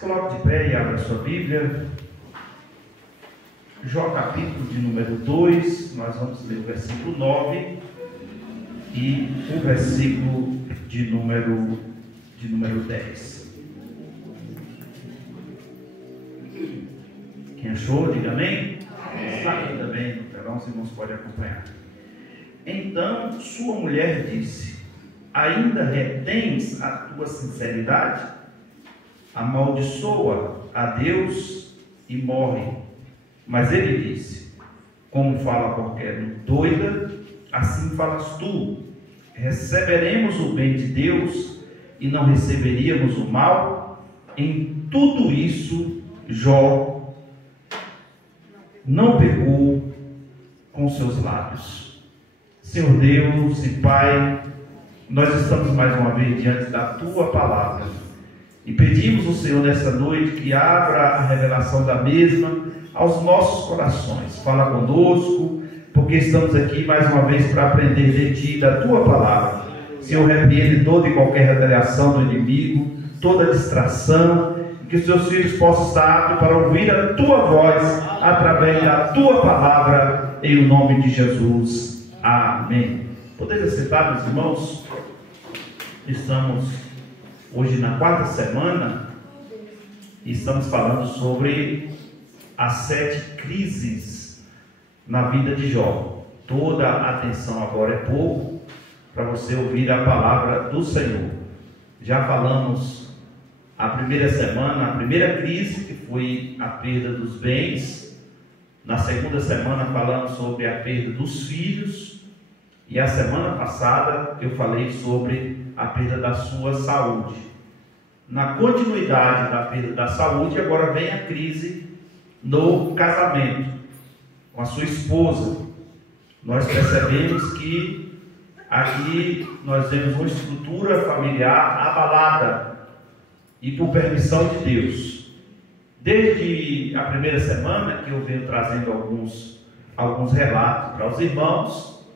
Coloque de pé e abra sua Bíblia. Jó capítulo de número 2, nós vamos ler o versículo 9 e o versículo de número 10. Quem achou, diga amém. Está aqui também no telão, os irmãos podem acompanhar. Então sua mulher disse: ainda retens a tua sinceridade? Amaldiçoa a Deus e morre. Mas ele disse: como fala qualquer doida, assim falas tu. Receberemos o bem de Deus e não receberíamos o mal? Em tudo isso Jó não pecou com seus lábios. Senhor Deus e Pai, nós estamos mais uma vez diante da Tua Palavra e pedimos ao Senhor nessa noite que abra a revelação da mesma aos nossos corações. Fala conosco, porque estamos aqui mais uma vez para aprender de Ti, da Tua Palavra. Senhor, repreende toda e qualquer retaliação do inimigo, toda distração, que os Teus filhos possam estar aptos para ouvir a Tua voz através da Tua Palavra, em o nome de Jesus. Amém. Podeis aceitar, meus irmãos? Estamos hoje na 4ª semana e estamos falando sobre as 7 crises na vida de Jó. Toda a atenção agora é pouco para você ouvir a palavra do Senhor. Já falamos a primeira semana, a primeira crise, que foi a perda dos bens. Na segunda semana falamos sobre a perda dos filhos. E a semana passada eu falei sobre a perda da sua saúde. Na continuidade da perda da saúde, agora vem a crise no casamento com a sua esposa. Nós percebemos que aqui nós vemos uma estrutura familiar abalada e por permissão de Deus. Desde a primeira semana que eu venho trazendo alguns relatos para os irmãos,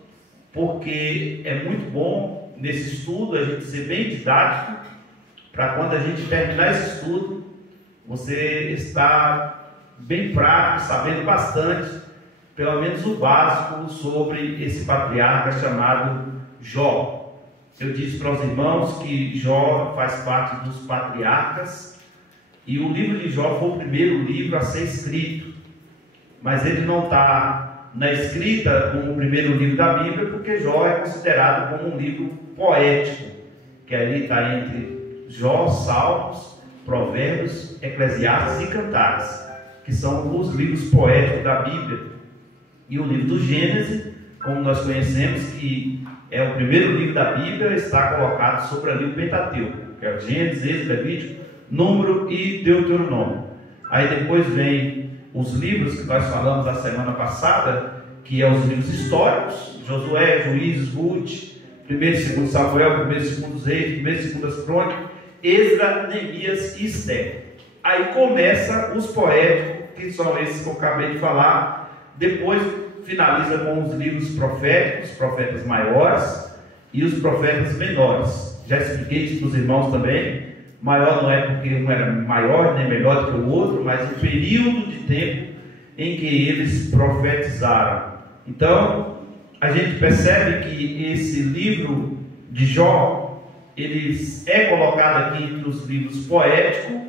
porque é muito bom nesse estudo a gente ser bem didático, para quando a gente terminar esse estudo, você estar bem prático, sabendo bastante, pelo menos o básico, sobre esse patriarca chamado Jó. Eu disse para os irmãos que Jó faz parte dos patriarcas, e o livro de Jó foi o primeiro livro a ser escrito, mas ele não está na escrita como o primeiro livro da Bíblia, porque Jó é considerado como um livro poético, que ali está entre Jó, Salmos, Provérbios, Eclesiastes e Cantares, que são os livros poéticos da Bíblia. E o livro do Gênesis, como nós conhecemos, que é o primeiro livro da Bíblia, está colocado sobre ali o Pentateuco, que é o Gênesis, Êxodo, Levítico, Número e Deuteronômio. Aí depois vem os livros que nós falamos a semana passada, que é os livros históricos: Josué, Juízes, Ruth, 1º e 2º Samuel, 1º e 2º Reis, 1º e 2º Crônicas, Esdras, Neemias e Esther. Aí começa os poéticos, que são esses que eu acabei de falar. Depois finaliza com os livros proféticos, os profetas maiores e os profetas menores. Já expliquei isso para os irmãos também. Maior não é porque um era maior nem melhor do que o outro, mas o período de tempo em que eles profetizaram. Então, a gente percebe que esse livro de Jó, ele é colocado aqui entre os livros poéticos,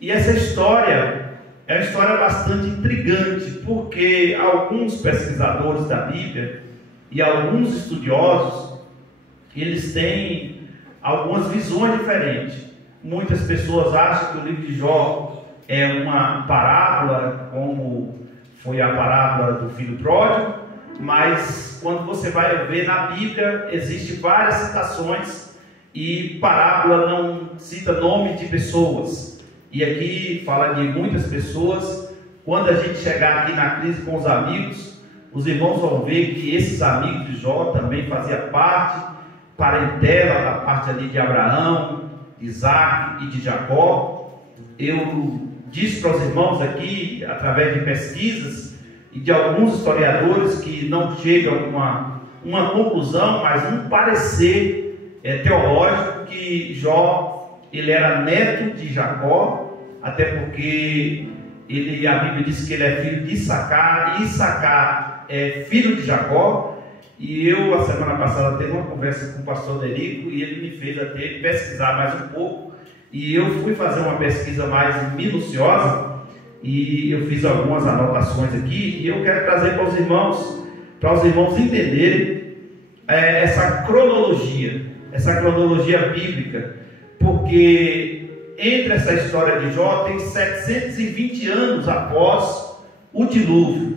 e essa história é uma história bastante intrigante, porque alguns pesquisadores da Bíblia e alguns estudiosos, eles têm algumas visões diferentes. Muitas pessoas acham que o livro de Jó é uma parábola, como foi a parábola do filho pródigo, mas quando você vai ver na Bíblia, existem várias citações, e parábola não cita nome de pessoas. E aqui fala de muitas pessoas. Quando a gente chegar aqui na crise com os amigos, os irmãos vão ver que esses amigos de Jó também faziam parte, parentela da parte ali de Abraão, Isaac e de Jacó. Eu disse para os irmãos aqui, através de pesquisas e de alguns historiadores, que não chegam a uma conclusão, mas um parecer teológico, que Jó, ele era neto de Jacó, até porque a Bíblia diz que ele é filho de Issacar, e Issacar é filho de Jacó. E eu, a semana passada, teve uma conversa com o pastor Derico, e ele me fez até pesquisar mais um pouco, e eu fui fazer uma pesquisa mais minuciosa, e eu fiz algumas anotações aqui, e eu quero trazer para os irmãos entenderem essa cronologia bíblica, porque entre essa história de Jó tem 720 anos após o dilúvio.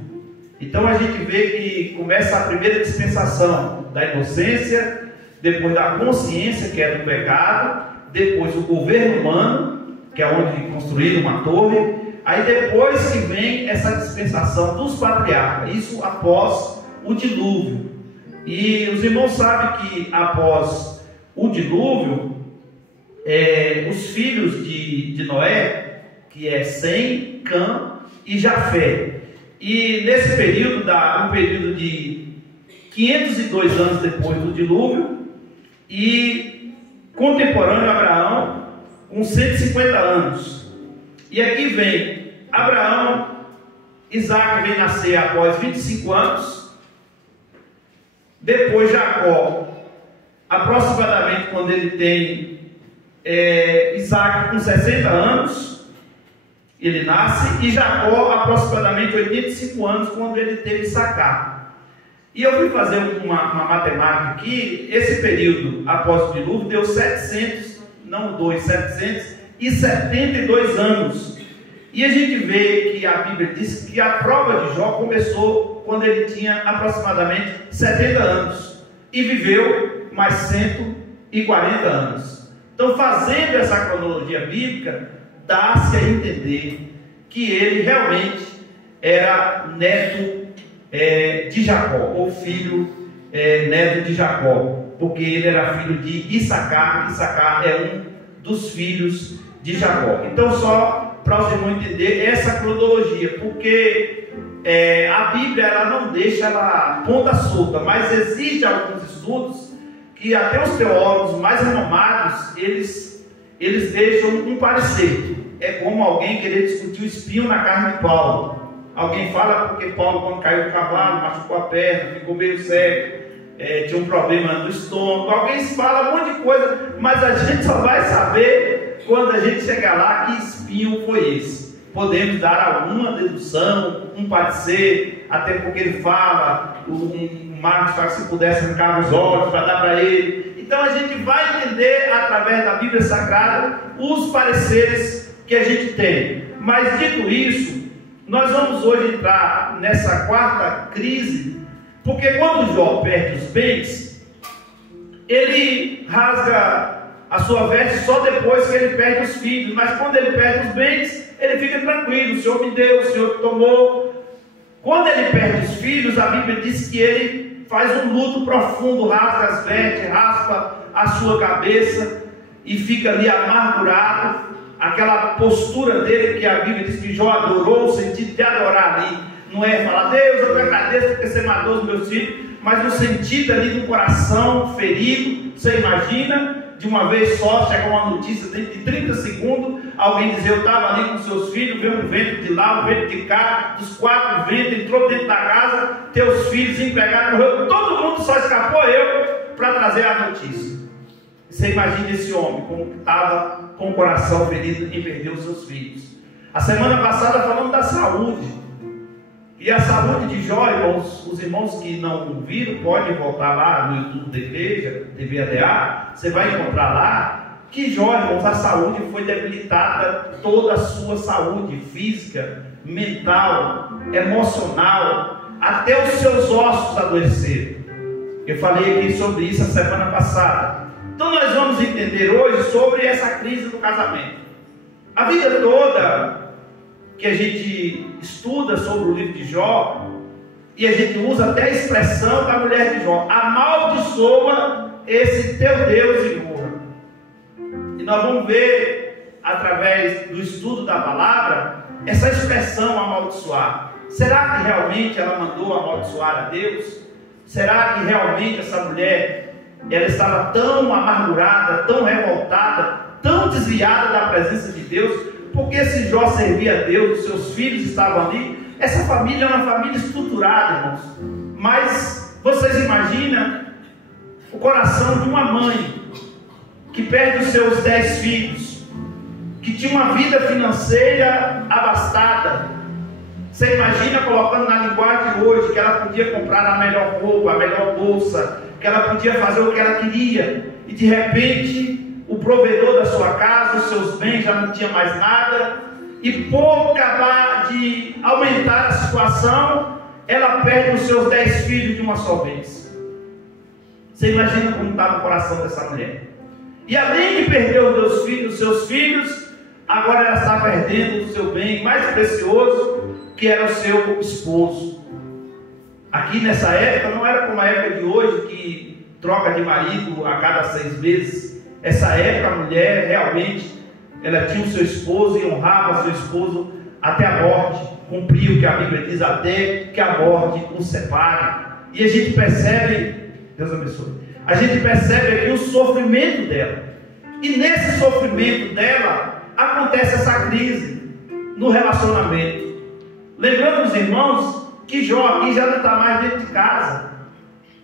Então a gente vê que começa a primeira dispensação da inocência, depois da consciência, que é do pecado, depois o governo humano, que é onde construíram uma torre, aí depois que vem essa dispensação dos patriarcas, isso após o dilúvio. E os irmãos sabem que após o dilúvio, os filhos de Noé, que é Sem, Cã e Jafé, e nesse período, um período de 502 anos depois do dilúvio, e contemporâneo a Abraão, com 150 anos. E aqui vem Abraão, Isaac vem nascer após 25 anos, depois Jacó, aproximadamente quando ele tem Isaac com 60 anos, ele nasce, e Jacó aproximadamente 85 anos quando ele teve Issacar. E eu fui fazer uma matemática aqui. Esse período após o dilúvio deu 772 anos. E a gente vê que a Bíblia diz que a prova de Jó começou quando ele tinha aproximadamente 70 anos e viveu mais 140 anos. Então, fazendo essa cronologia bíblica, dá-se a entender que ele realmente era neto de Jacó, ou filho neto de Jacó, porque ele era filho de Issacar. Issacar é um dos filhos de Jacó. Então, só para os irmãos entender essa cronologia, porque a Bíblia ela não deixa ela ponta solta, mas exige alguns estudos que até os teólogos mais renomados eles deixam um parecer. É como alguém querer discutir o espinho na carne de Paulo. Alguém fala porque Paulo, quando caiu do cavalo, machucou a perna, ficou meio cego, tinha um problema no estômago. Alguém fala um monte de coisa, mas a gente só vai saber quando a gente chegar lá que espinho foi esse. Podemos dar alguma dedução, um parecer, até porque ele fala, o Marcos fala que se pudesse arrancar os olhos para dar para ele. Então a gente vai entender através da Bíblia Sagrada os pareceres que a gente tem. Mas dito isso, nós vamos hoje entrar nessa quarta crise, porque quando Jó perde os bens, ele rasga a sua veste só depois que ele perde os filhos. Mas quando ele perde os bens, ele fica tranquilo: o Senhor me deu, o Senhor tomou. Quando ele perde os filhos, a Bíblia diz que ele faz um luto profundo, rasga as vestes, raspa a sua cabeça e fica ali amargurado. Aquela postura dele, que a Bíblia diz que Jó adorou, o sentido de adorar ali, não é falar: Deus, eu te agradeço porque você matou os meus filhos, mas no sentido ali do coração ferido. Você imagina, de uma vez só, chegar uma notícia dentro de 30 segundos, alguém dizer: eu estava ali com seus filhos, veio um vento de lá, um vento de cá, dos quatro ventos, entrou dentro da casa, teus filhos empregados, morreu, todo mundo, só escapou eu para trazer a notícia. Você imagina esse homem como estava com o coração ferido em perder os seus filhos. A semana passada falamos da saúde. E a saúde de Jó, irmãos, os irmãos que não viram, podem voltar lá no YouTube da igreja, TVADA, você vai encontrar lá que Jó, irmãos, a saúde foi debilitada, toda a sua saúde física, mental, emocional, até os seus ossos adoeceram. Eu falei aqui sobre isso a semana passada. Então nós vamos entender hoje sobre essa crise do casamento. A vida toda que a gente estuda sobre o livro de Jó, e a gente usa até a expressão da mulher de Jó: amaldiçoa esse teu Deus e morra. E nós vamos ver, através do estudo da palavra, essa expressão amaldiçoar. Será que realmente ela mandou amaldiçoar a Deus? Será que realmente essa mulher ela estava tão amargurada, tão revoltada, tão desviada da presença de Deus, porque se Jó servia a Deus, os seus filhos estavam ali, essa família é uma família estruturada, irmãos. Mas vocês imaginam o coração de uma mãe que perde os seus 10 filhos, que tinha uma vida financeira abastada. Você imagina, colocando na linguagem de hoje, que ela podia comprar a melhor roupa, a melhor bolsa, que ela podia fazer o que ela queria, e de repente o provedor da sua casa, os seus bens, já não tinha mais nada, e por acabar de aumentar a situação, ela perde os seus 10 filhos de uma só vez. Você imagina como estava o coração dessa mulher. E além de perder os seus filhos, agora ela está perdendo o seu bem mais precioso, que era o seu esposo. Aqui nessa época, não era como a época de hoje, que troca de marido a cada 6 meses. Essa época a mulher realmente, ela tinha o seu esposo e honrava o seu esposo até a morte. Cumpria o que a Bíblia diz, até que a morte os separe. E a gente percebe, Deus abençoe, a gente percebe aqui o sofrimento dela. E nesse sofrimento dela, acontece essa crise no relacionamento. Lembrando os irmãos que Jó aqui já não está mais dentro de casa.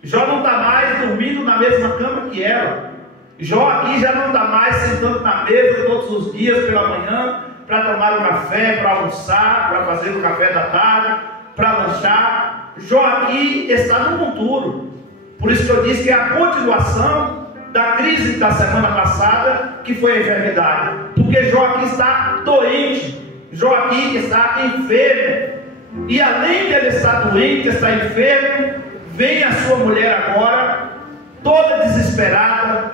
Jó não está mais dormindo na mesma cama que ela. Jó aqui já não está mais sentando na mesa todos os dias pela manhã para tomar um café, para almoçar, para fazer o café da tarde, para lanchar. Jó aqui está no monturo. Por isso que eu disse que é a continuação da crise da semana passada, que foi a enfermidade. Porque Jó aqui está doente. Jó aqui está enfermo. E além dele estar doente, estar enfermo, vem a sua mulher agora, toda desesperada,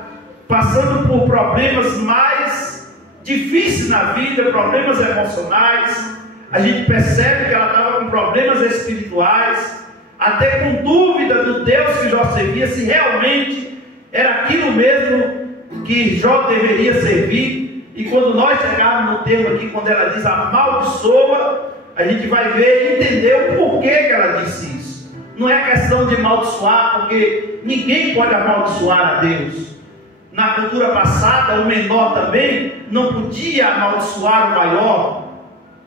passando por problemas mais difíceis na vida, problemas emocionais. A gente percebe que ela estava com problemas espirituais, até com dúvida do Deus que Jó servia, se realmente era aquilo mesmo que Jó deveria servir. E quando nós chegarmos no termo aqui, quando ela diz amaldiçoa, a gente vai ver e entender o porquê que ela disse isso. Não é questão de amaldiçoar, porque ninguém pode amaldiçoar a Deus. Na cultura passada, o menor também não podia amaldiçoar o maior.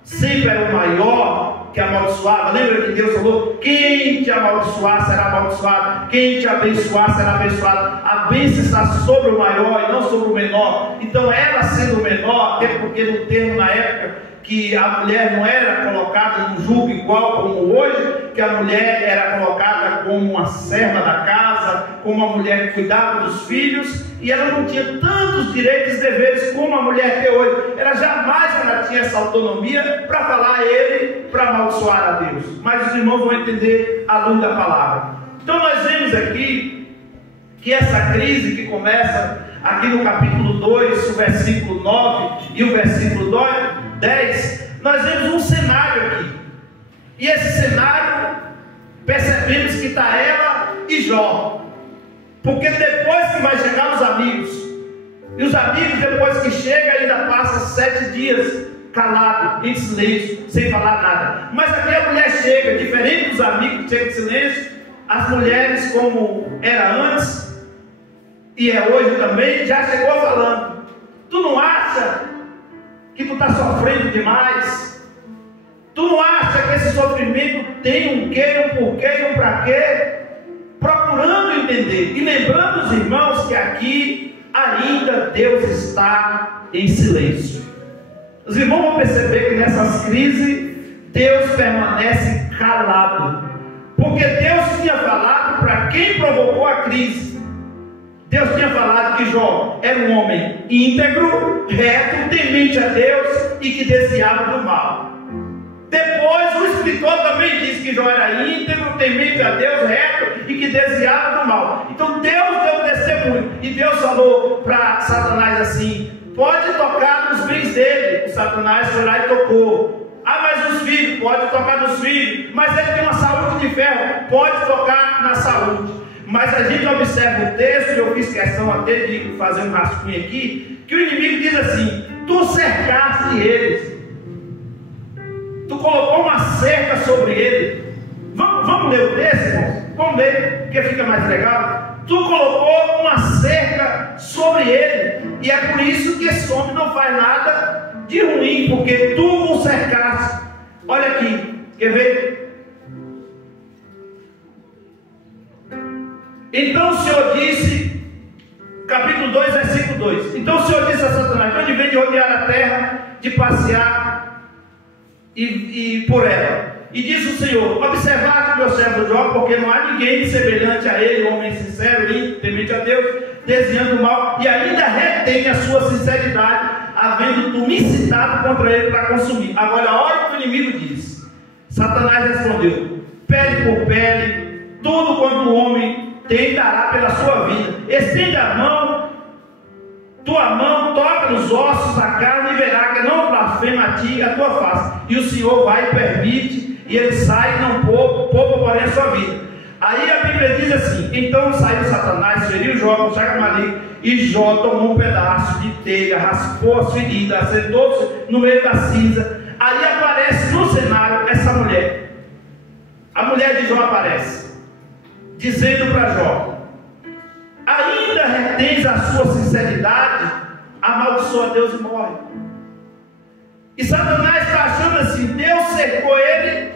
Sempre era o maior que amaldiçoava. Lembra que Deus falou: quem te amaldiçoar será amaldiçoado, quem te abençoar será abençoado. A bênção está sobre o maior e não sobre o menor. Então ela sendo menor, até porque no termo na época que a mulher não era colocada no julgo igual como hoje, que a mulher era colocada como uma serva da casa, como uma mulher que cuidava dos filhos, e ela não tinha tantos direitos e deveres como a mulher tem hoje. Ela jamais tinha essa autonomia para falar a ele, para amaldiçoar a Deus. Mas os irmãos vão entender à luz da palavra. Então nós vemos aqui que essa crise que começa aqui no capítulo 2, o versículo 9 e o versículo 10, nós vemos um cenário aqui. E esse cenário, percebemos que está ela e Jó. Porque depois que vai chegar os amigos, e os amigos depois que chega ainda passa 7 dias calado, em silêncio, sem falar nada. Mas aqui a mulher chega, diferente dos amigos que chegam em silêncio, as mulheres, como era antes e é hoje também, já chegou falando. Tu não acha que tu está sofrendo demais? Tu não acha que esse sofrimento tem um quê, um porquê e um para quê? Procurando entender e lembrando os irmãos que aqui ainda Deus está em silêncio. Os irmãos vão perceber que nessas crises Deus permanece calado, porque Deus tinha falado para quem provocou a crise. Deus tinha falado que Jó era um homem íntegro, reto, temente a Deus e que desviava do mal. Depois o escritor também disse que Jó era íntegro, temente a Deus, reto e que desviava do mal. Então Deus deu testemunho e Deus falou para Satanás assim: pode tocar nos bens dele. O Satanás foi lá e tocou. Ah, mas os filhos, pode tocar nos filhos. Mas ele tem uma saúde de ferro, pode tocar na saúde. Mas a gente observa o texto, e eu fiz questão até de fazer um rascunho aqui, que o inimigo diz assim: tu cercaste eles, tu colocou uma cerca sobre ele. Vamos ler o texto, irmãos? Vamos ler, porque fica mais legal. Tu colocou uma cerca sobre ele, e é por isso que esse homem não faz nada de ruim, porque tu o cercaste. Olha aqui, quer ver? Então o Senhor disse, capítulo 2, versículo 2. Então o Senhor disse a Satanás: de onde vem de rodear a terra, de passear e por ela? E disse o Senhor: observar meu servo Jó, porque não há ninguém semelhante a ele, homem sincero e temente a Deus, desviando o mal, e ainda retém a sua sinceridade, havendo tu me incitado contra ele para consumir. Agora, olha o que o inimigo diz. Satanás respondeu: pele por pele, tudo quanto o homem tem dará pela sua vida. Estende a mão, tua mão, toca nos ossos da carne, e verá que não blasfema a ti a tua face. E o Senhor vai e permite, e ele sai, não poupa porém a sua vida. Aí a Bíblia diz assim: então saiu Satanás, feriu Jó com chaga maligna, e Jó tomou um pedaço de telha, raspou as feridas, assentou-se no meio da cinza. Aí aparece no cenário essa mulher. A mulher de Jó aparece, dizendo para Jó: ainda retens a sua sinceridade, amaldiçoa Deus e morre. E Satanás está achando assim: Deus cercou ele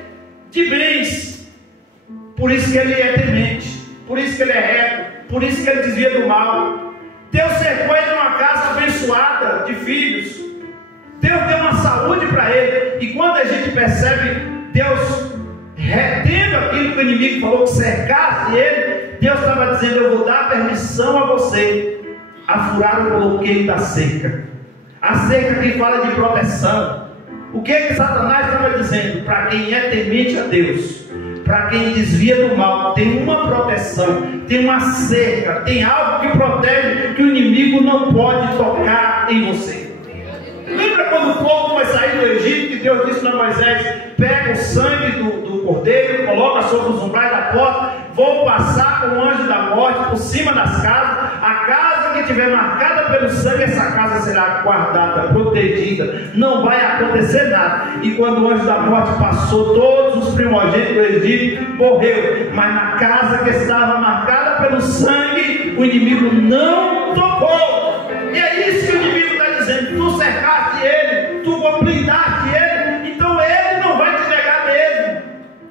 de bens, por isso que ele é temente, por isso que ele é reto, por isso que ele desvia do mal. Deus cercou ele numa casa abençoada de filhos. Deus deu uma saúde para ele. E quando a gente percebe Deus retendo aquilo que o inimigo falou que cercasse ele, Deus estava dizendo: eu vou dar permissão a você a furar o bloqueio da cerca. A cerca que fala de proteção. O que Satanás estava dizendo? Para quem é temente a Deus, para quem desvia do mal, tem uma proteção, tem uma cerca, tem algo que protege, que o inimigo não pode tocar em você. Lembra quando o povo vai sair do Egito, que Deus disse para Moisés: pega o sangue do cordeiro, coloca sobre os umbrais da porta, vou passar com o anjo da morte por cima das casas, a casa que tiver marcada pelo sangue, essa casa será guardada, protegida, não vai acontecer nada. E quando o anjo da morte passou, todos os primogênitos do Egito morreu, mas na casa que estava marcada pelo sangue, o inimigo não tocou. E é isso que o inimigo está dizendo: tu cercaste ele, tu blindaste ele, então ele não vai te negar mesmo.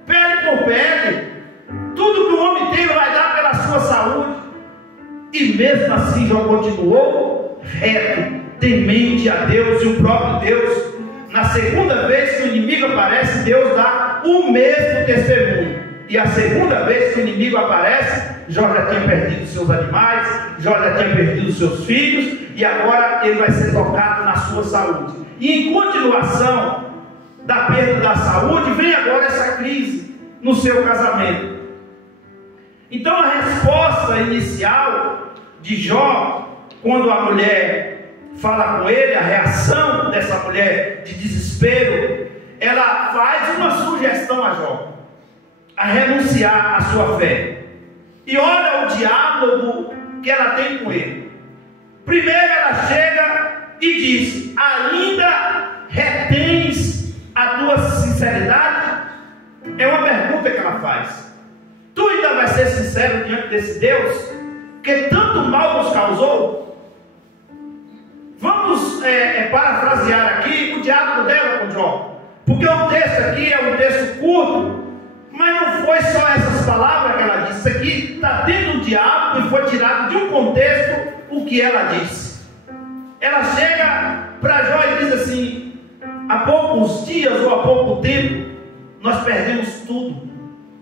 Pele por pele, tudo que o homem tem ele vai dar pela sua saúde. E mesmo assim Jó continuou reto, temente a Deus e o próprio Deus. Na segunda vez que o inimigo aparece, Deus dá o mesmo testemunho. E a segunda vez que o inimigo aparece, Jó já tinha perdido seus animais, Jó já tinha perdido seus filhos, e agora ele vai ser tocado na sua saúde. E em continuação da perda da saúde, vem agora essa crise no seu casamento. Então a resposta inicial de Jó, quando a mulher fala com ele, a reação dessa mulher de desespero, ela faz uma sugestão a Jó, a renunciar à sua fé. E olha o diálogo que ela tem com ele. Primeiro ela chega e diz: ainda retens a tua sinceridade? É uma pergunta que ela faz. Tu ainda vai ser sincero diante desse Deus que tanto mal nos causou? Vamos parafrasear aqui o diálogo dela com Jó, porque o texto aqui é um texto curto, mas não foi só essas palavras que ela disse. Isso aqui está dentro do diálogo e foi tirado de um contexto o que ela disse. Ela chega para Jó e diz assim: há poucos dias ou há pouco tempo nós perdemos tudo.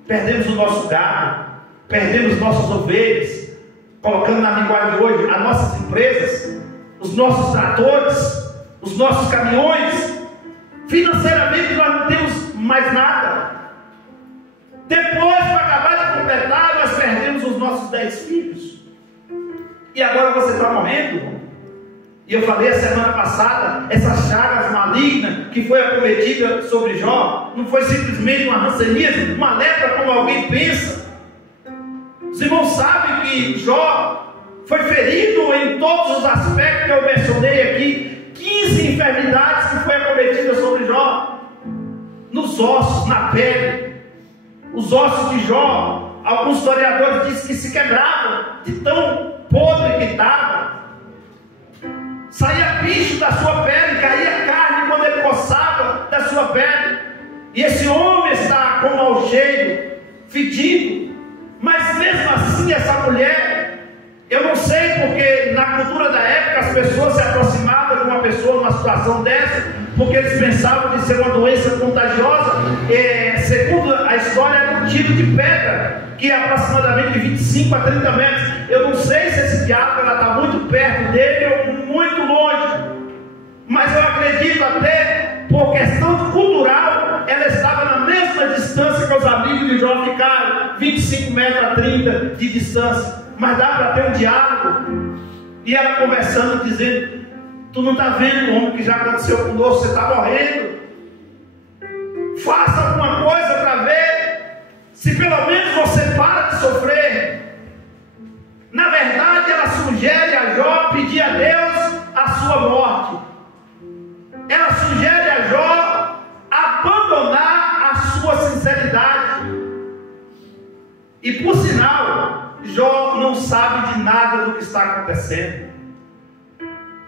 Perdemos o nosso gado, perdemos nossas ovelhas, colocando na linguagem de hoje, as nossas empresas, os nossos tratores, os nossos caminhões. Financeiramente nós não temos mais nada. Depois, para acabar de completar, nós perdemos os nossos 10 filhos. E agora você está morrendo. E eu falei a semana passada, essas chagas malignas que foi acometida sobre Jó, não foi simplesmente uma ranceníase, uma lepra como alguém pensa. Os irmãos sabem que Jó foi ferido em todos os aspectos que eu mencionei aqui. 15 enfermidades que foi acometida sobre Jó, nos ossos, na pele. Os ossos de Jó, alguns historiadores dizem que se quebravam de tão podre que estava. Saía bicho da sua pele, caía carne e esse homem está com mau cheiro, fedido. Mas mesmo assim essa mulher, eu não sei, porque na cultura da época as pessoas se aproximavam de uma pessoa numa situação dessa, porque eles pensavam de ser uma doença contagiosa. Segundo a história, era um tiro de pedra, que é aproximadamente de 25 a 30 metros. Eu não sei se esse diálogo está muito perto dele ou muito longe, mas eu acredito até, por questão cultural, ela estava na mesma distância que os amigos de Jó ficaram, 25 metros a 30 de distância. Mas dá para ter um diálogo. E ela conversando, dizendo: tu não está vendo o homem que já aconteceu conosco, você está morrendo. Faça alguma coisa para ver se pelo menos você para de sofrer. Na verdade, ela sugere a Jó pedir a Deus a sua morte. Ela sugere a Jó abandonar a sua sinceridade. E por sinal, Jó não sabe de nada do que está acontecendo,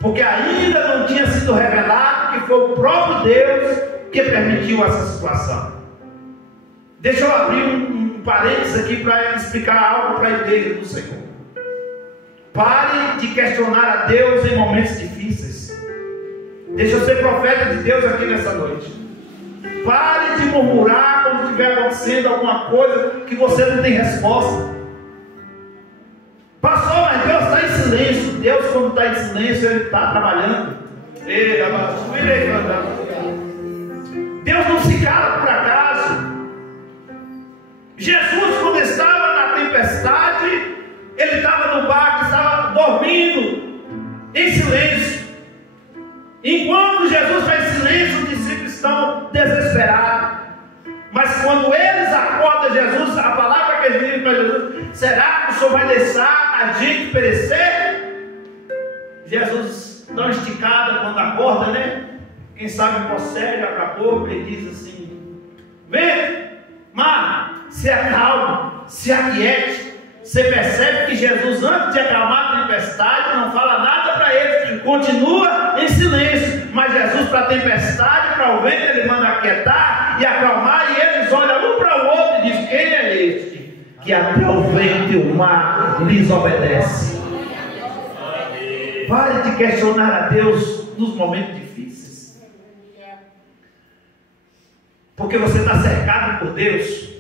porque ainda não tinha sido revelado que foi o próprio Deus que permitiu essa situação. Deixa eu abrir um parênteses aqui para explicar algo para a igreja do Senhor. Pare de questionar a Deus em momentos difíceis. Deixa eu ser profeta de Deus aqui nessa noite. Pare de murmurar quando estiver acontecendo alguma coisa que você não tem resposta. Pastor, mas Deus está em silêncio. Deus, quando está em silêncio, Ele está trabalhando. Deus não se cala por acaso. Jesus, quando estava na tempestade, Ele estava no barco, estava dormindo em silêncio. Enquanto Jesus está em silêncio, os discípulos estão desesperados. Mas quando eles acordam Jesus, a palavra que eles dizem para Jesus: será que o Senhor vai deixar a gente perecer? Jesus dá uma esticada quando acorda, né? Quem sabe consegue, abre a boca e diz assim: vem, mar, se acalme, se aquiete. Você percebe que Jesus, antes de acalmar a tempestade, não fala nada para eles, continua em silêncio. Mas Jesus, para a tempestade, para o vento, Ele manda aquietar e acalmar, e eles olham um para o outro e dizem: quem é este que até o vento e o mar lhes obedece? Pare de questionar a Deus nos momentos difíceis, porque você está cercado por Deus.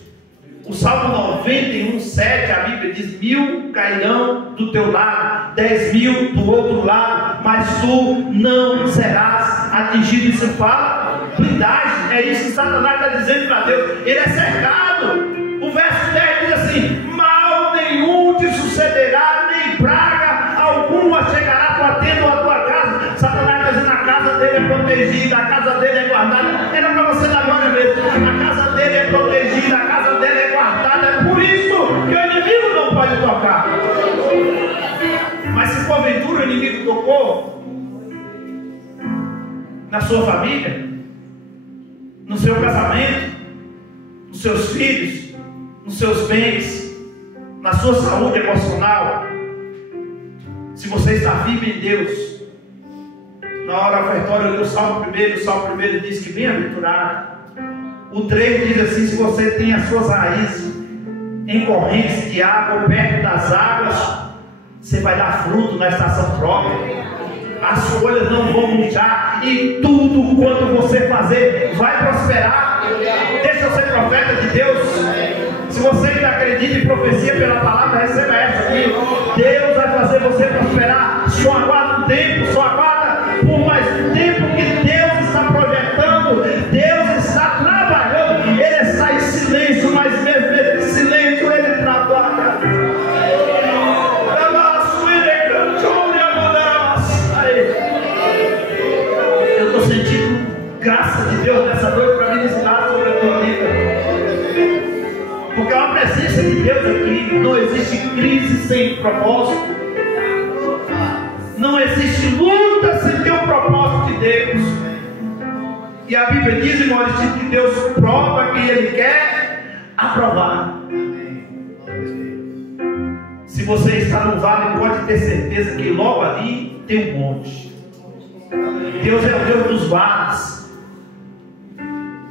O Salmo 91:7, a Bíblia diz: 1000 cairão do teu lado, 10.000 do outro lado, mas tu não serás atingido. Isso fala blindagem. É isso que Satanás está dizendo para Deus. Ele é cercado. O verso 10 diz assim: mal nenhum te sucederá, nem praga alguma chegará à tua tenda ou à tua casa. Satanás está dizendo: a casa dele é protegida, a casa dele é guardada. Era para você dar glória mesmo. A casa dele é protegida, a casa dele é guardada. É por isso que o inimigo não pode tocar. Mas se porventura o inimigo tocou na sua família, no seu casamento, nos seus filhos, nos seus bens, na sua saúde emocional, se você está firme em Deus, na hora ofertória eu li o Salmo 1 diz que bem-aventurado. O 3 diz assim: se você tem as suas raízes em correntes de água ou perto das águas, você vai dar fruto na estação própria. As folhas não vão murchar, e tudo quanto você fazer vai prosperar. Deixa eu ser profeta de Deus. Se você ainda acredita em profecia pela palavra, receba essa aqui: Deus vai fazer você prosperar. Só aguarda um tempo, só aguarda por mais um tempo que Deus está projetando. Deus está trabalhando. Ele está em silêncio, mas mesmo em silêncio Ele trabalha. Eu estou sentindo graça de Deus nessa noite para ministrar sobre a tua vida, porque há uma presença de Deus aqui. Não existe crise sem propósito, não existe luta sem ter o propósito de Deus. E a Bíblia diz, irmão, que Deus prova que Ele quer aprovar. Se você está no vale, pode ter certeza que logo ali tem um monte. Deus é o Deus dos vales.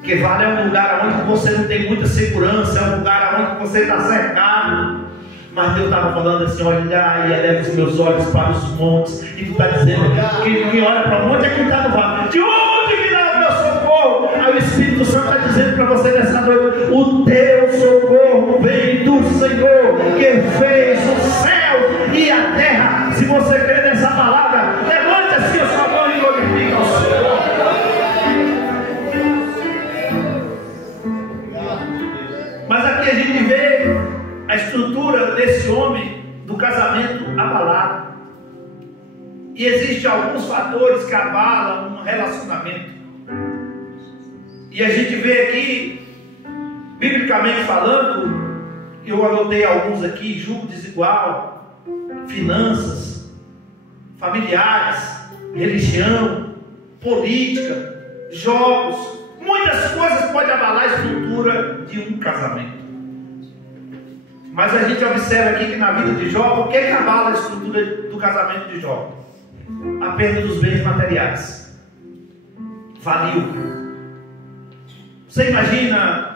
Que vale é um lugar onde você não tem muita segurança, é um lugar onde você está cercado. Mas Deus estava falando assim: olha, e eleva os meus olhos para os montes. E tu está dizendo que quem olha para o monte é quem está no vale. De onde virá o meu socorro? Aí o Espírito Santo está dizendo para você nessa noite: o teu socorro vem do Senhor, que fez o céu e a terra. Se você crê nessa palavra, levante assim a sua mão e glorifica ao Senhor. Mas aqui a gente vê a estrutura desse homem, do casamento abalado. E existem alguns fatores que abalam um relacionamento. E a gente vê aqui, biblicamente falando, eu anotei alguns aqui: julgo desigual, finanças, familiares, religião, política, jogos. Muitas coisas podem abalar a estrutura de um casamento. Mas a gente observa aqui que na vida de Jó, o que abala a estrutura do casamento de Jó? A perda dos bens materiais. Faliu. Você imagina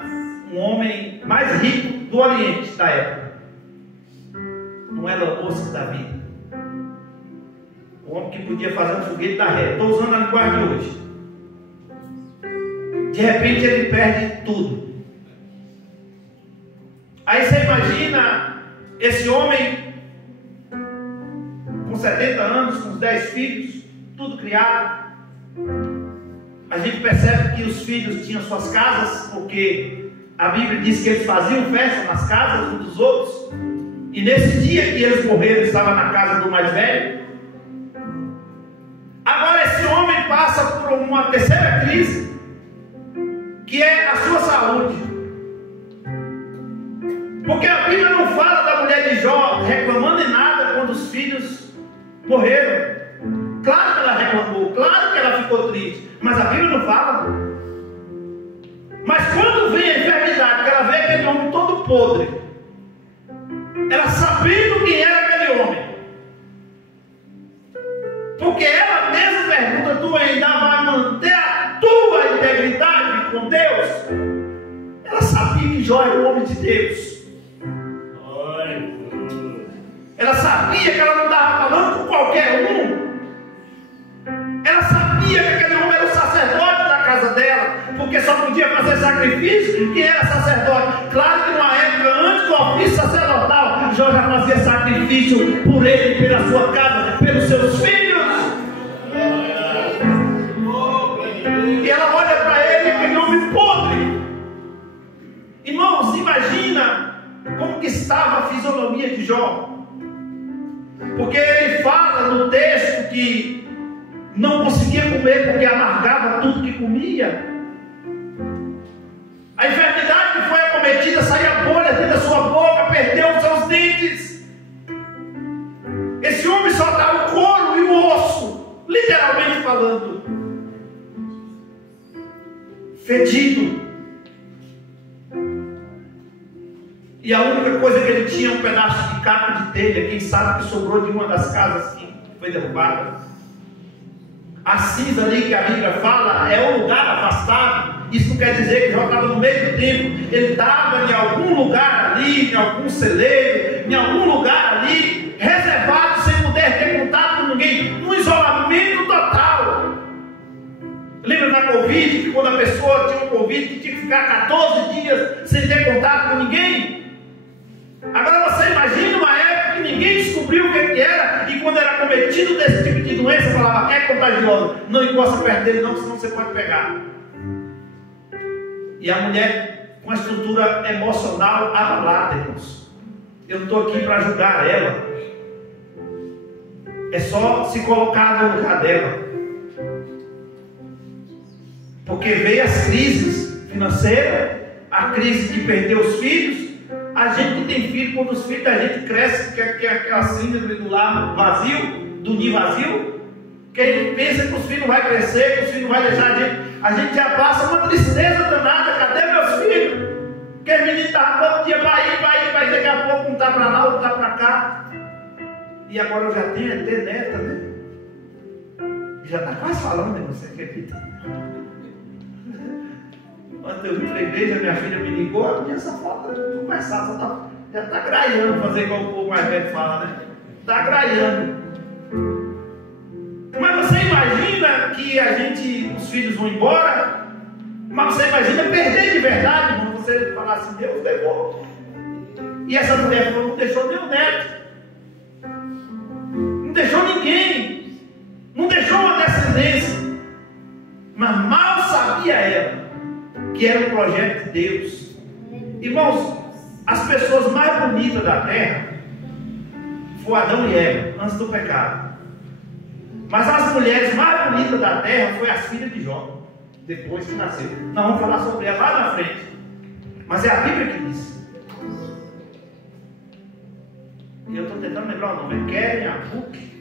um homem mais rico do Oriente da época, não era o moço da vida, um homem que podia fazer um foguete da ré. Estou usando a linguagem de hoje. De repente ele perde tudo. Aí você imagina esse homem com 70 anos, com os 10 filhos, tudo criado. A gente percebe que os filhos tinham suas casas, porque a Bíblia diz que eles faziam festa nas casas uns dos outros. E nesse dia que eles morreram, estava na casa do mais velho. Agora esse homem passa por uma terceira crise, que é a sua saúde. Porque a Bíblia não fala da mulher de Jó reclamando em nada quando os filhos morreram. Claro que ela reclamou, claro que ela ficou triste, mas a Bíblia não fala. Mas quando vem a enfermidade, que ela vê aquele homem todo podre, ela sabendo quem era aquele homem, porque ela mesma pergunta: tu ainda vai manter a tua integridade com Deus? Ela sabia que Jó era o homem de Deus. Ela sabia que ela não estava falando com qualquer um. Ela sabia que aquele homem era o sacerdote da casa dela, porque só podia fazer sacrifício quem era sacerdote. Claro que numa época antes do ofício sacerdotal, Jó já fazia sacrifício por ele, pela sua casa, pelos seus filhos. E ela olha para ele, aquele homem podre. Irmãos, imagina como que estava a fisionomia de Jó. Porque ele fala no texto que não conseguia comer porque amargava tudo que comia. A enfermidade que foi acometida, saía bolha dentro da sua boca, perdeu os seus dentes. Esse homem só dá o couro e o osso, literalmente falando. Fedido. E a única coisa que ele tinha, um pedaço de caco de telha, quem sabe que sobrou de uma das casas que foi derrubada. A cinza ali que a Bíblia fala é um lugar afastado. Isso não quer dizer que Jó estava no meio do templo. Ele estava em algum lugar ali, em algum celeiro, em algum lugar ali, reservado, sem poder ter contato com ninguém, num isolamento total. Lembra da Covid, que quando a pessoa tinha um Covid, que tinha que ficar 14 dias sem ter contato com ninguém? Agora você imagina uma época que ninguém descobriu o que era, e quando era cometido desse tipo de doença, falava: é contagioso, não encosta perto dele não, senão você pode pegar. E a mulher com a estrutura emocional abalada, irmãos. Eu não estou aqui para julgar ela, é só se colocar no lugar dela. Porque veio as crises financeiras, a crise de perder os filhos. A gente que tem filho, quando os filhos da gente crescem, que é aquela síndrome do lar vazio, do ninho vazio, que a gente pensa que os filhos não vão crescer, que os filhos não vão deixar a gente já passa uma tristeza danada. Cadê meus filhos? Que o menino está todo dia vai ir, daqui a pouco um está para lá, outro está para cá. E agora eu já tenho até neta, né? Já está quase falando, né? Você acredita? Quando eu vim para a igreja, minha filha me ligou, a minha safada conversar, já está graiando, fazer igual o povo mais velho fala, né? Está graiando. Mas você imagina que os filhos vão embora, mas você imagina perder de verdade, quando você falar assim, Deus levou. E essa mulher falou, não deixou nem o neto, não deixou ninguém, não deixou uma descendência, mas mal sabia ela que era o projeto de Deus. Irmãos, as pessoas mais bonitas da terra foram Adão e Eva, antes do pecado. Mas as mulheres mais bonitas da terra foram as filhas de Jó, depois que nasceu. Nós vamos falar sobre ela lá na frente. Mas é a Bíblia que diz. E eu estou tentando lembrar o nome. Keren Apuk.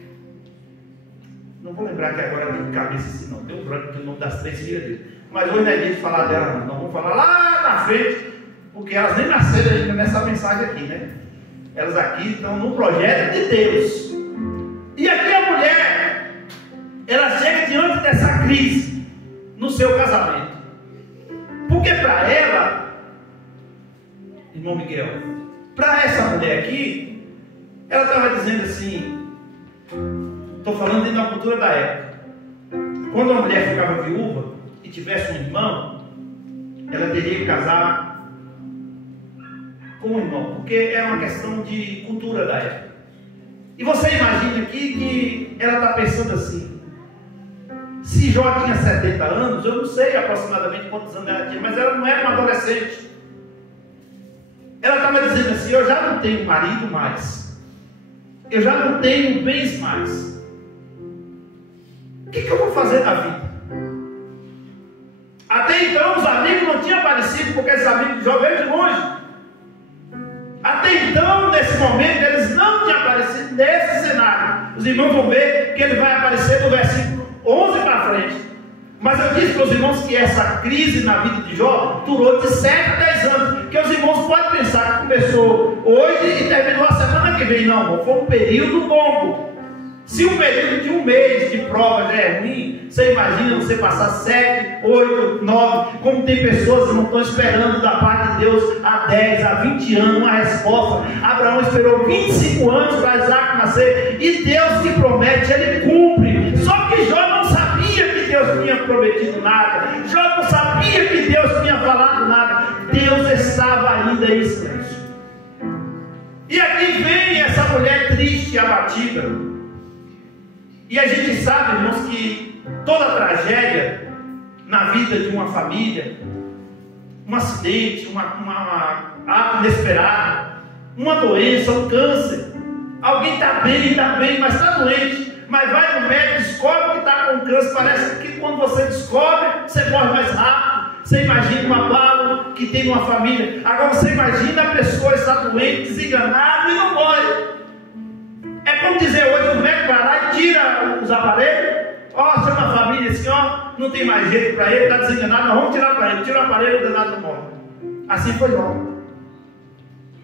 Não vou lembrar aqui agora de cabeça assim, não. Tem um branco que é o nome das 3 filhas dele. Mas hoje não é dia de falar dela, não. Nós vamos falar lá na frente, porque elas nem nasceram ainda nessa mensagem aqui, né? Elas aqui estão no projeto de Deus. E aqui a mulher, ela chega diante dessa crise no seu casamento. Porque para ela, irmão Miguel, para essa mulher aqui, ela estava dizendo assim, estou falando dentro da cultura da época, quando a mulher ficava viúva e tivesse um irmão, ela teria que casar com um irmão, porque era uma questão de cultura da época. E você imagina aqui que ela está pensando assim, se Jó tinha 70 anos, eu não sei aproximadamente quantos anos ela tinha, mas ela não era uma adolescente. Ela estava dizendo assim, eu já não tenho marido mais, eu já não tenho bens mais, o que eu vou fazer na vida? Até então os amigos não tinham aparecido, porque esses amigos de Jó veio de longe. Até então, nesse momento, eles não tinham aparecido nesse cenário. Os irmãos vão ver que ele vai aparecer do versículo 11 para frente. Mas eu disse para os irmãos que essa crise na vida de Jó durou de 7 a 10 anos. Porque os irmãos podem pensar que começou hoje e terminou a semana que vem. Não, foi um período longo. Se um período de um mês de prova já é ruim, você imagina você passar 7, 8, 9, como tem pessoas que não estão esperando da parte de Deus há 10, há 20 anos uma resposta. Abraão esperou 25 anos para Isaac nascer, e Deus que promete, Ele cumpre. Só que Jó não sabia que Deus tinha prometido nada, Jó não sabia que Deus tinha falado nada, Deus estava ainda em silêncio. E aqui vem essa mulher triste e abatida. E a gente sabe, irmãos, que toda tragédia na vida de uma família, um acidente, um ato inesperado, uma doença, um câncer, alguém está bem, mas está doente, mas vai no médico, descobre que está com câncer. Parece que quando você descobre, você morre mais rápido. Você imagina uma bala que tem uma família. Agora você imagina a pessoa estar doente, desenganada e não morre. É como dizer hoje, o médico vai lá e tira os aparelhos. Ó, chama a família assim, ó, não tem mais jeito para ele, está desenganado, nós vamos tirar o aparelho. Tira o aparelho, o danado não morre. Assim foi Jó.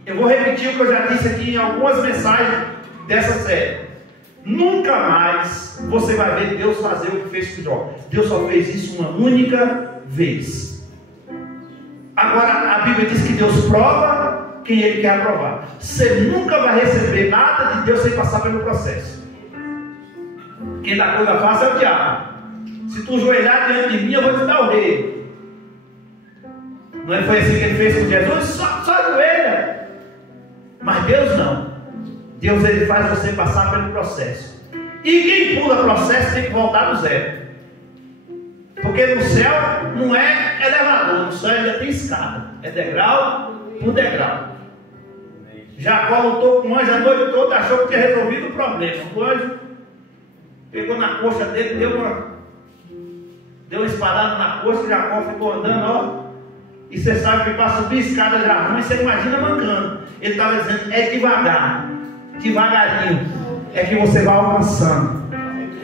Eu vou repetir o que eu já disse aqui em algumas mensagens dessa série. Nunca mais você vai ver Deus fazer o que fez com Jó. Deus só fez isso uma única vez. Agora a Bíblia diz que Deus prova quem Ele quer aprovar. Você nunca vai receber nada de Deus sem passar pelo processo. Quem dá coisa fácil é o diabo. Se tu joelhar diante de mim, eu vou te dar o rei. Não é? Foi assim que Ele fez com Jesus? Só joelha. Mas Deus não. Deus, Ele faz você passar pelo processo. E quem pula processo tem que voltar do zero. Porque no céu não é elevador, no céu ainda tem escada. É degrau por degrau. Jacó lutou com o anjo a noite toda, achou que tinha resolvido o problema. O anjo pegou na coxa dele, deu uma espadada na coxa, e Jacó ficou andando, ó. E você sabe que para subir escada já ruim, você imagina mancando. Ele estava dizendo, é devagar, devagarinho, é que você vai alcançando.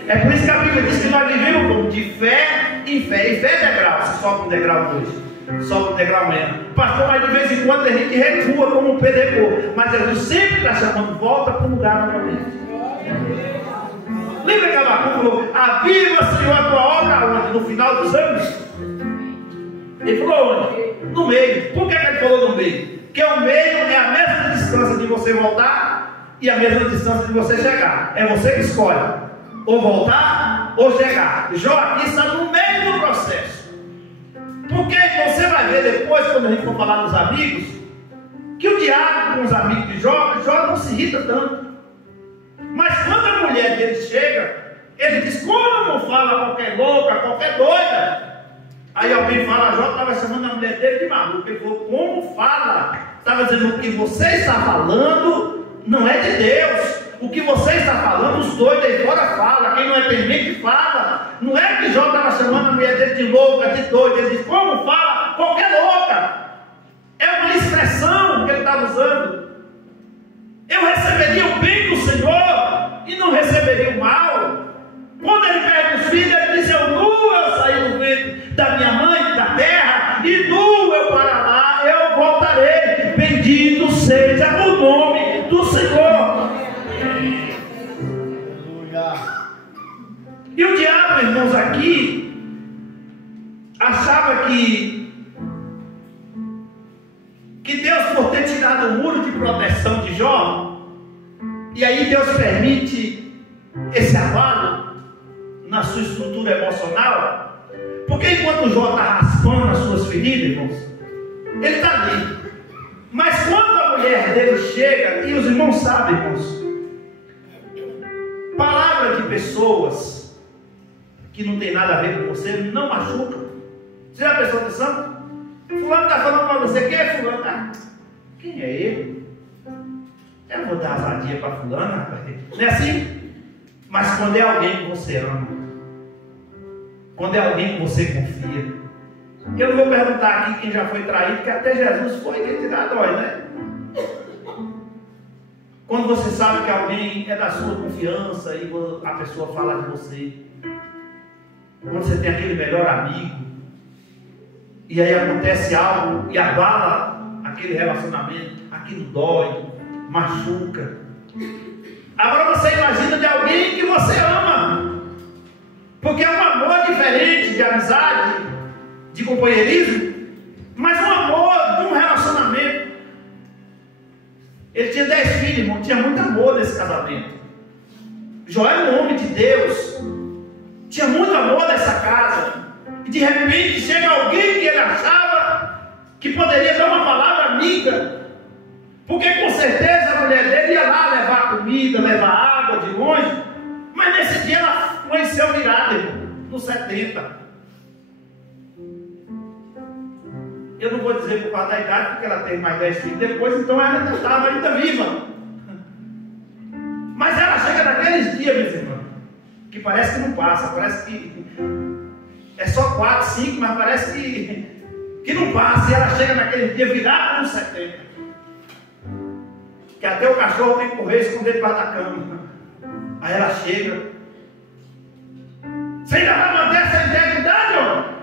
É por isso que a Bíblia diz que nós vivemos como de fé em fé. E fé é degrau. Você sobe um degrau hoje, sobe um degrau amanhã. Pastor, mas de vez em quando a gente recua como um pedregou. Mas Jesus sempre está chamando, volta para o lugar novamente. Lembra que Abacuque falou, aviva, Senhor, a tua obra onde? No final dos anos. Ele falou onde? No meio. Por que ele falou no meio? Porque o meio é a mesma distância de você voltar e a mesma distância de você chegar. É você que escolhe ou voltar ou chegar. Jó aqui está no meio do processo. Porque você vai ver depois, quando a gente for falar dos amigos, que o diálogo com os amigos de Jó não se irrita tanto. Mas quando a mulher dele chega, ele diz: como fala qualquer louca, qualquer doida? Aí alguém fala: Jó estava chamando a mulher dele de maluca. Ele falou: como fala? Estava dizendo: o que você está falando não é de Deus. O que você está falando, os doidos aí fora falam. Quem não é temente fala. Não é que Jó estava chamando a mulher dele de louca, de doida. Ele diz: como fala qualquer louca? É uma expressão que ele estava usando. Eu receberia o bem do Senhor e não receberia o mal. Quando ele perde os filhos, ele diz: eu nu eu saí do ventre da minha mãe, da terra, e nu eu para lá eu voltarei. Bendito seja o nome do Senhor. E o diabo, irmãos, aqui achava que Deus, por ter tirado o muro de proteção de Jó, e aí Deus permite esse abalo na sua estrutura emocional, porque enquanto Jó está raspando as suas feridas, irmãos, ele está ali. Mas quando a mulher dele chega, e os irmãos sabem, irmãos, palavra de pessoas que não tem nada a ver com você não machuca. Você já prestou atenção? Fulano está falando para você: quem é fulano? Ah, quem é ele? Eu vou dar azadia para fulano, rapaz. Não é assim? Mas quando é alguém que você ama, quando é alguém que você confia, eu não vou perguntar aqui quem já foi traído, porque até Jesus foi, quem te dá dói, né? Quando você sabe que alguém é da sua confiança e a pessoa fala de você, quando você tem aquele melhor amigo, e aí acontece algo e abala aquele relacionamento, aquilo dói, machuca. Agora você imagina de alguém que você ama, porque é um amor diferente de amizade, de companheirismo, mas um amor de um relacionamento. Ele tinha 10 filhos, irmão, tinha muito amor nesse casamento. Jó era um homem de Deus, tinha muito amor nessa casa. E de repente chega alguém que ele achava que poderia dar uma palavra amiga, porque com certeza a mulher dele ia lá levar comida, levar água de longe. Mas nesse dia ela conheceu virada, irmão, no 70. Eu não vou dizer por causa da idade, porque ela teve mais 10 filhos depois, então ela estava ainda viva. Mas ela chega naqueles dias, meus irmãos, que parece que não passa, parece que é só 4, 5, mas parece que não passa. E ela chega naquele dia virada nos 70. Que até o cachorro tem que correr e esconder debaixo da cama. Aí ela chega: você ainda vai manter essa integridade, ó?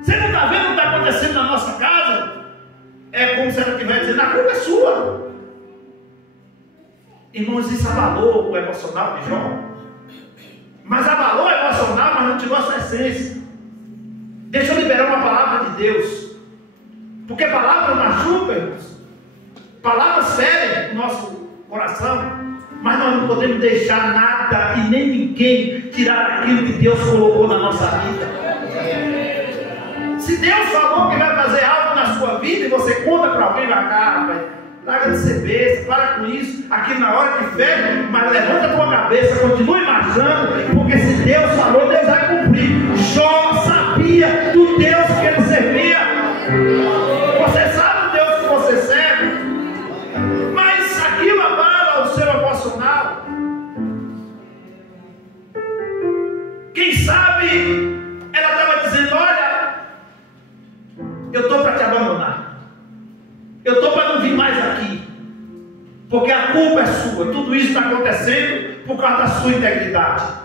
Você não está vendo o que está acontecendo na nossa casa? É como se ela estivesse dizendo: a culpa é sua. Irmãos, isso abalou o emocional de Jó. Mas abalou o emocional, mas não tirou a sua essência. Deixa eu liberar uma palavra de Deus, porque palavra machuca, irmãos. Palavras ferem o nosso coração, mas nós não podemos deixar nada e nem ninguém tirar aquilo que Deus colocou na nossa vida. Se Deus falou que vai fazer algo na sua vida e você conta para alguém: vai cá, rapaz, larga de ser besta, para com isso, aqui na hora que fere, mas levanta a tua cabeça, continue marchando, porque se Deus falou, Deus vai cumprir. Jó sabia do Deus que ele servia. Você sabe o Deus que você serve, mas aquilo abala o seu emocional. Quem sabe ela estava dizendo: olha, eu estou para te abandonar, eu estou para não vir mais aqui, porque a culpa é sua. Tudo isso está acontecendo por causa da sua integridade.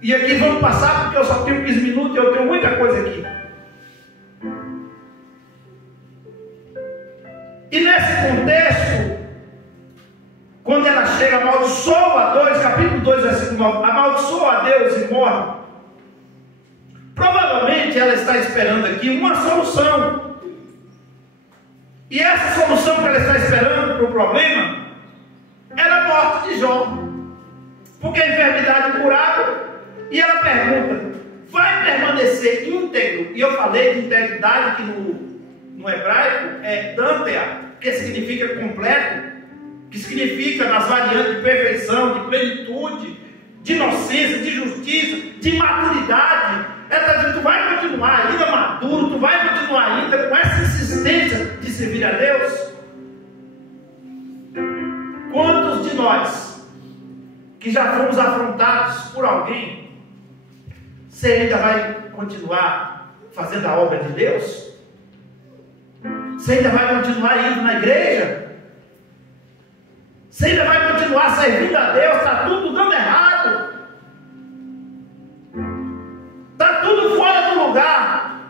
E aqui vamos passar, porque eu só tenho 15 minutos e eu tenho muita coisa aqui. E nesse contexto, quando ela chega, amaldiçoa a Deus, capítulo 2, versículo 9, amaldiçoa a Deus e morre. Provavelmente provavelmente ela está esperando aqui uma solução. E essa solução que ela está esperando para o problema era a morte de Jó. Porque a enfermidade curada. E ela pergunta: vai permanecer íntegro? E eu falei de integridade que no hebraico é dantea, que significa completo, que significa nas variantes de perfeição, de plenitude, de inocência, de justiça, de maturidade. Ela está dizendo: tu vai continuar ainda maduro, tu vai continuar ainda com essa insistência de servir a Deus. Quantos de nós que já fomos afrontados por alguém, você ainda vai continuar fazendo a obra de Deus? Você ainda vai continuar indo na igreja? Você ainda vai continuar servindo a Deus? Está tudo dando errado. Está tudo fora do lugar.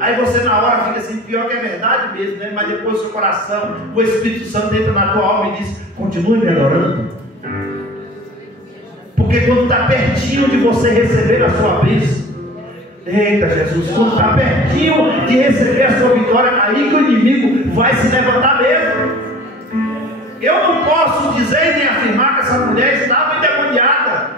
Aí você na hora fica assim: pior que é verdade mesmo, né? Mas depois o seu coração, o Espírito Santo entra na tua alma e diz: continue me adorando. Porque quando está pertinho de você receber a sua bênção, eita Jesus, quando está pertinho de receber a sua vitória, aí que o inimigo vai se levantar mesmo. Eu não posso dizer nem afirmar que essa mulher estava endemoniada,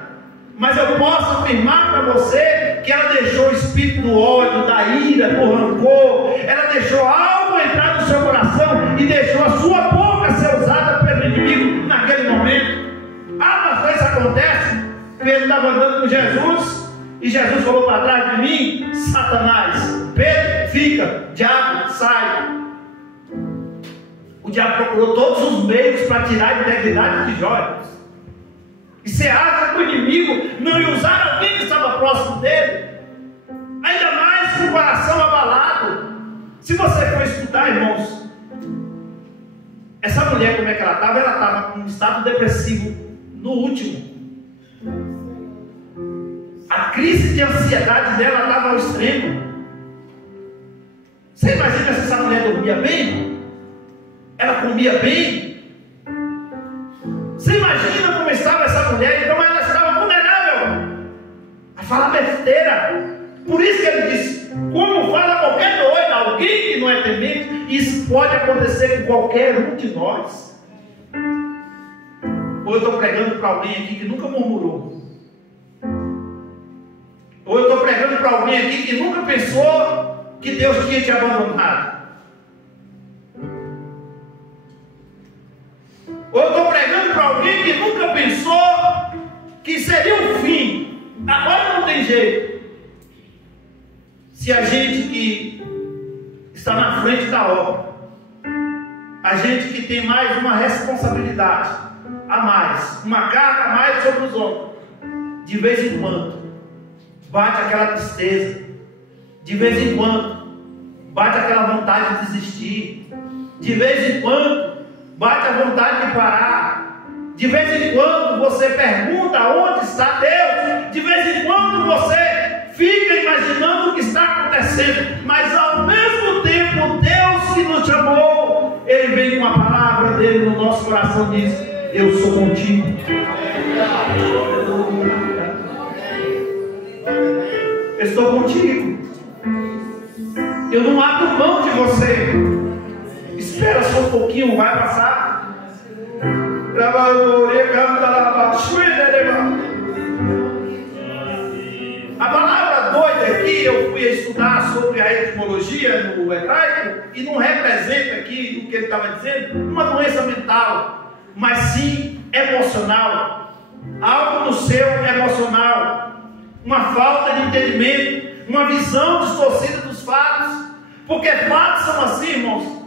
mas eu posso afirmar para você que ela deixou o espírito do ódio, da ira, do rancor. Ela deixou algo entrar no seu coração e deixou a sua boca ser usada pelo inimigo naquele momento. Às vezes acontece. Pedro estava andando com Jesus e Jesus falou para trás de mim: Satanás, Pedro, fica, diabo, sai. O diabo procurou todos os meios para tirar a integridade de Jó. E você acha que o inimigo não ia usar alguém que estava próximo dele? Ainda mais com o coração abalado. Se você for estudar, irmãos, essa mulher, como é que ela estava? Ela estava com um estado depressivo no último. A crise de ansiedade dela estava ao extremo. Você imagina se essa mulher dormia bem? Ela comia bem? Você imagina como estava essa mulher? Então ela estava vulnerável a falar besteira. Por isso que ele disse: como fala qualquer doido, alguém que não é temente, isso pode acontecer com qualquer um de nós. Ou eu estou pregando para alguém aqui que nunca murmurou? Ou eu estou pregando para alguém aqui que nunca pensou que Deus tinha te abandonado? Ou eu estou pregando para alguém que nunca pensou que seria o fim? Agora não tem jeito. Se a gente que está na frente da obra, a gente que tem mais uma responsabilidade a mais, uma carga a mais sobre os ombros, de vez em quando bate aquela tristeza, de vez em quando bate aquela vontade de desistir, de vez em quando bate a vontade de parar, de vez em quando você pergunta onde está Deus, de vez em quando você fica imaginando o que está acontecendo, mas ao mesmo tempo Deus que nos chamou, Ele vem com a palavra dele no nosso coração e diz: eu sou contigo. Eu estou contigo. Eu não abro mão de você. Espera só um pouquinho, vai passar. A palavra doida aqui, eu fui estudar sobre a etimologia no hebraico e não representa aqui o que ele estava dizendo uma doença mental, mas sim emocional, algo no seu emocional, uma falta de entendimento, uma visão distorcida dos fatos, porque fatos são assim, irmãos.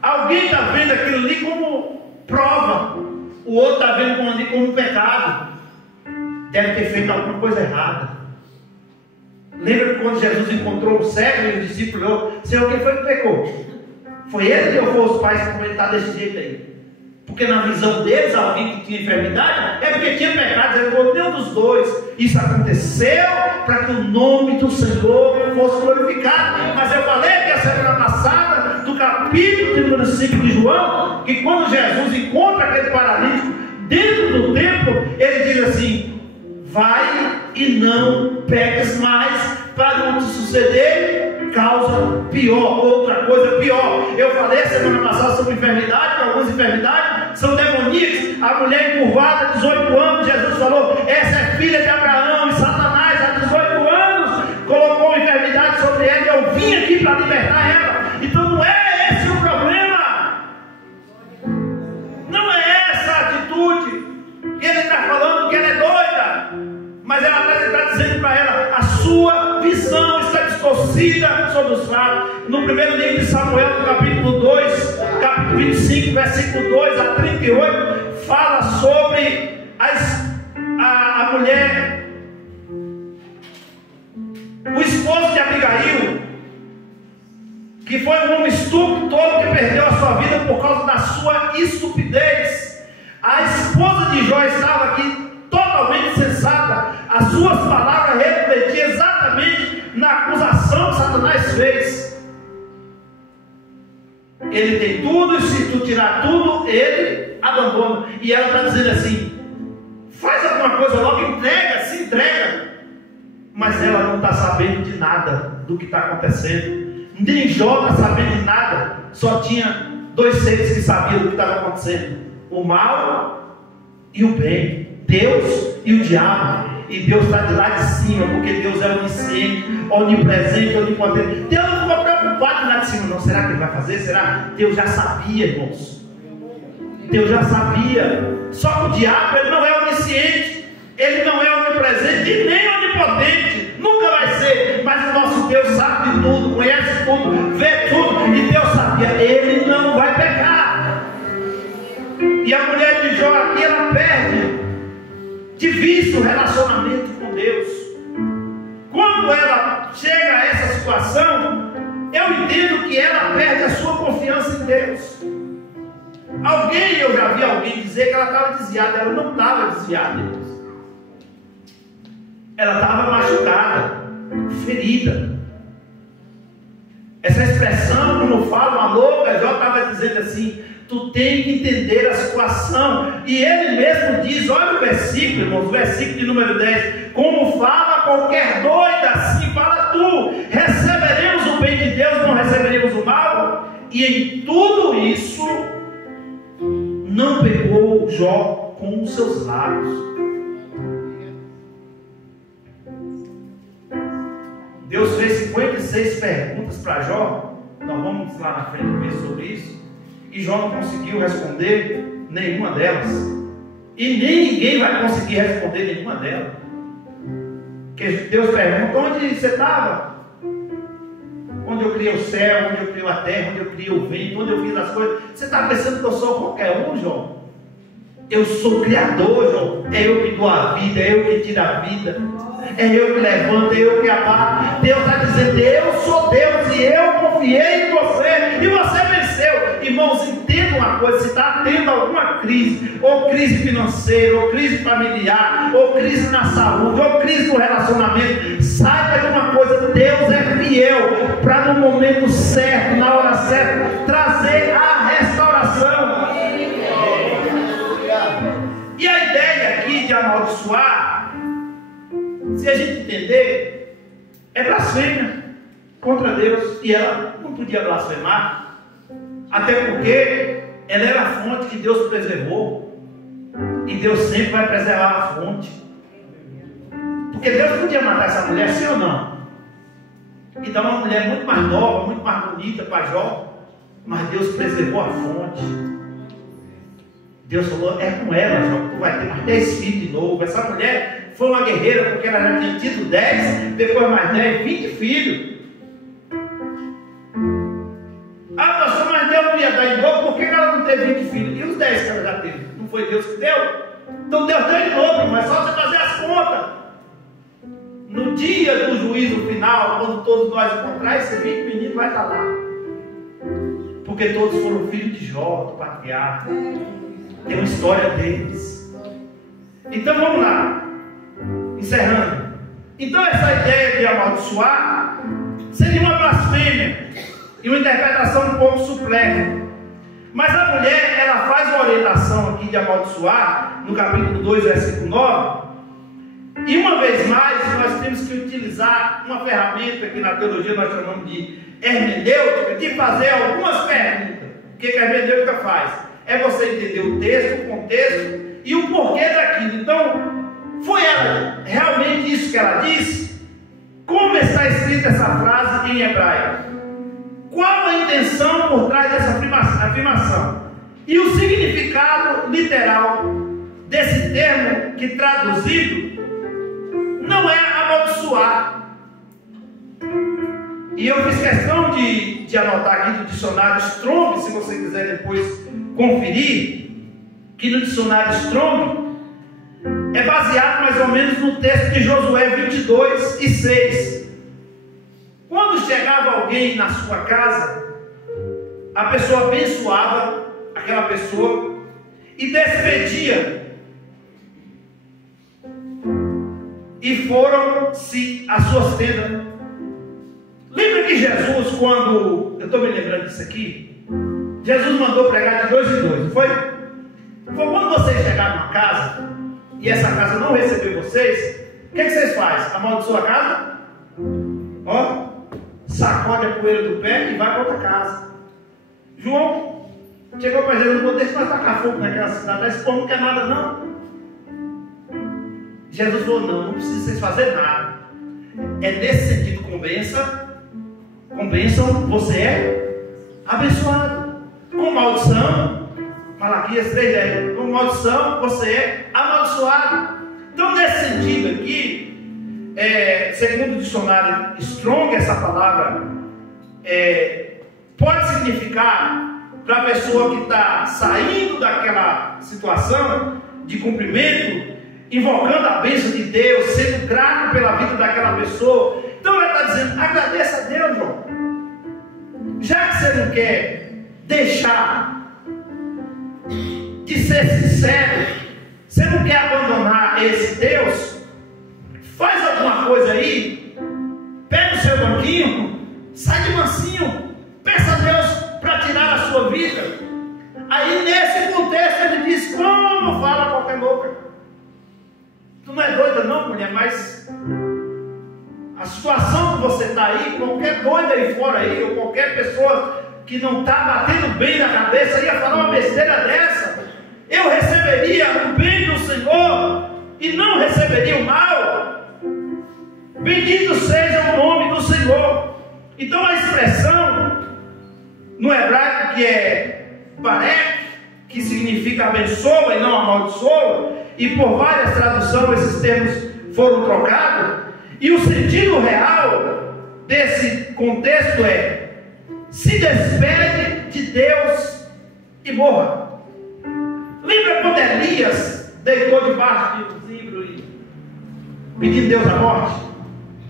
Alguém está vendo aquilo ali como prova, o outro está vendo aquilo ali como um pecado. Deve ter feito alguma coisa errada. Lembra quando Jesus encontrou o cego e o discípulo falou: Senhor, quem foi que pecou? Foi ele ou foi os pais que ele está desse jeito aí? Porque na visão deles, alguém que tinha enfermidade é porque tinha pecado. Ele falou: nenhum dos dois. Isso aconteceu para que o nome do Senhor fosse glorificado. Mas eu falei que a semana passada, do capítulo de número 5 de João, que quando Jesus encontra aquele paralítico dentro do templo, ele diz assim: vai e não peques mais, para não te suceder, causa pior, outra coisa pior. Eu falei semana passada sobre enfermidade, que algumas enfermidades são demoníacas. A mulher encurvada, 18 anos, Jesus falou, essa é filha de Abraão, e Satanás, há 18 anos, colocou uma enfermidade sobre ela, e eu vim aqui para libertar ela. Então não é esse o problema, não é essa a atitude. Ele está falando que ela é doida, mas ela está dizendo para ela, a sua visão está distorcida sobre os fatos. No primeiro livro de Samuel, no capítulo 2, capítulo 25, versículo 2 a 38, fala sobre a mulher, o esposo de Abigail, que foi um homem estúpido todo, que perdeu a sua vida por causa da sua estupidez. A esposa de Jó estava aqui totalmente sensata. As suas palavras refletiam exatamente na acusação que Satanás fez. Ele tem tudo, e se tu tirar tudo, ele abandona. E ela está dizendo assim, faz alguma coisa logo, entrega, se entrega. Mas ela não está sabendo de nada do que está acontecendo. Nem Jó está sabendo de nada. Só tinha dois seres que sabiam do que estava acontecendo: o mal e o bem, Deus e o diabo. E Deus está de lá de cima, porque Deus é onisciente, onipresente, onipotente. Deus não ficou preocupado lá de cima, não. Será que ele vai fazer? Será? Deus já sabia, irmãos. Deus já sabia. Só que o diabo, ele não é onisciente, ele não é onipresente e nem onipotente, nunca vai ser. Mas o nosso Deus sabe de tudo, conhece tudo, vê tudo. E Deus sabia, ele não vai pecar. E a mulher de Jó aqui, ela perde de vista o relacionamento com Deus. Quando ela chega a essa situação, eu entendo que ela perde a sua confiança em Deus. Eu já vi alguém dizer que ela estava desviada. Ela não estava desviada, irmãos. Ela estava machucada, ferida. Essa expressão, como fala uma louca, Jó estava dizendo assim: tu tem que entender a situação. E ele mesmo diz, olha o versículo, irmãos, o versículo de número 10: como fala qualquer doida, assim fala tu. Receberemos o bem de Deus, não receberemos o mal? E em tudo isso não pegou Jó com os seus lábios. Deus fez 56 perguntas para Jó. Nós vamos lá na frente ver sobre isso. E Jó não conseguiu responder nenhuma delas. E nem ninguém vai conseguir responder nenhuma delas. Porque Deus pergunta: onde você estava? Onde eu criei o céu, onde eu criei a terra, onde eu criei o vento, onde eu fiz as coisas. Você está pensando que eu sou qualquer um, Jó? Eu sou o Criador, Jó. É eu que dou a vida, é eu que tiro a vida, é eu que levanto, é eu que abato. Deus está dizendo: eu sou Deus e eu confiei em você e você venceu. Irmãos, entenda uma coisa: se está tendo alguma crise, ou crise financeira, ou crise familiar, ou crise na saúde, ou crise no relacionamento, saiba de uma coisa: Deus é fiel para no momento certo, na hora certa, trazer a restauração. E a ideia aqui de amaldiçoar, se a gente entender, é blasfêmia contra Deus. E ela não podia blasfemar, até porque ela era a fonte que Deus preservou, e Deus sempre vai preservar a fonte. Porque Deus podia matar essa mulher, sim ou não? E dar uma mulher muito mais nova, muito mais bonita para Jó, mas Deus preservou a fonte. Deus falou: é com ela, Jó, tu vai ter mais 10 filhos de novo. Essa mulher foi uma guerreira, porque ela já tinha tido 10, depois mais 10, 20 filhos. Ah, pastor, mas Deus não ia dar em novo, por que ela não teve 20 filhos? E os 10 que ela já teve? Não foi Deus que deu? Então Deus deu de novo, mas só você fazer as contas. No dia do juízo final, quando todos nós encontrar, esse 20 menino vai estar lá. Porque todos foram filhos de Jó, do patriarca. Tem uma história deles. Então vamos lá, encerrando. Então essa ideia de amaldiçoar seria uma blasfêmia e uma interpretação um pouco suplexa. Mas a mulher, ela faz uma orientação aqui de amaldiçoar no capítulo 2, versículo 9. E uma vez mais, nós temos que utilizar uma ferramenta que na teologia nós chamamos de hermenêutica, de fazer algumas perguntas. O que a hermenêutica faz? É você entender o texto, o contexto e o porquê daquilo. Então, foi ela realmente isso que ela disse? Como está escrita essa frase em hebraico? Qual a intenção por trás dessa afirmação? E o significado literal desse termo, que traduzido não é amaldiçoar. E eu fiz questão de anotar aqui do dicionário Strong, se você quiser depois conferir, que no dicionário Strong é baseado mais ou menos no texto de Josué 22:6. Quando chegava alguém na sua casa, a pessoa abençoava aquela pessoa e despedia. E foram-se as suas tendas. Lembra que Jesus, quando... Eu estou me lembrando disso aqui. Jesus mandou pregar de 2 em 2, não foi? Foi quando vocês chegarem numa casa e essa casa não receber vocês, o que vocês fazem? Amaldiçoa a casa? Ó, sacode a poeira do pé e vai para outra casa. João chegou para Jesus e falou: deixa nós tacar fogo naquela cidade, esse povo não quer nada não. Jesus falou: não precisa vocês fazerem nada. É nesse sentido, com bênção você é abençoado. Com maldição, Malaquias 3:10, com maldição você é amaldiçoado. Então, nesse sentido aqui, segundo o dicionário Strong, essa palavra pode significar, para a pessoa que está saindo daquela situação de cumprimento, invocando a bênção de Deus, sendo grato pela vida daquela pessoa. Então ela está dizendo: agradeça a Deus, João. Já que você não quer deixar de ser sincero, você não quer abandonar esse Deus, faz alguma coisa aí, pega o seu banquinho, sai de mansinho, peça a Deus para tirar a sua vida. Aí nesse contexto ele diz: como fala qualquer louca. Tu não é doida não, mulher, mas a situação que você está aí, qualquer doida aí fora aí, ou qualquer pessoa que não está batendo bem na cabeça, ia falar uma besteira dessa. Eu receberia o bem do Senhor e não receberia o mal. Bendito seja o nome do Senhor. Então a expressão no hebraico, que é barek, que significa abençoa e não amaldiçoa, e por várias traduções esses termos foram trocados, e o sentido real desse contexto é: se despede de Deus e morra. Lembra quando Elias deitou debaixo de um zimbro e pedindo Deus a morte?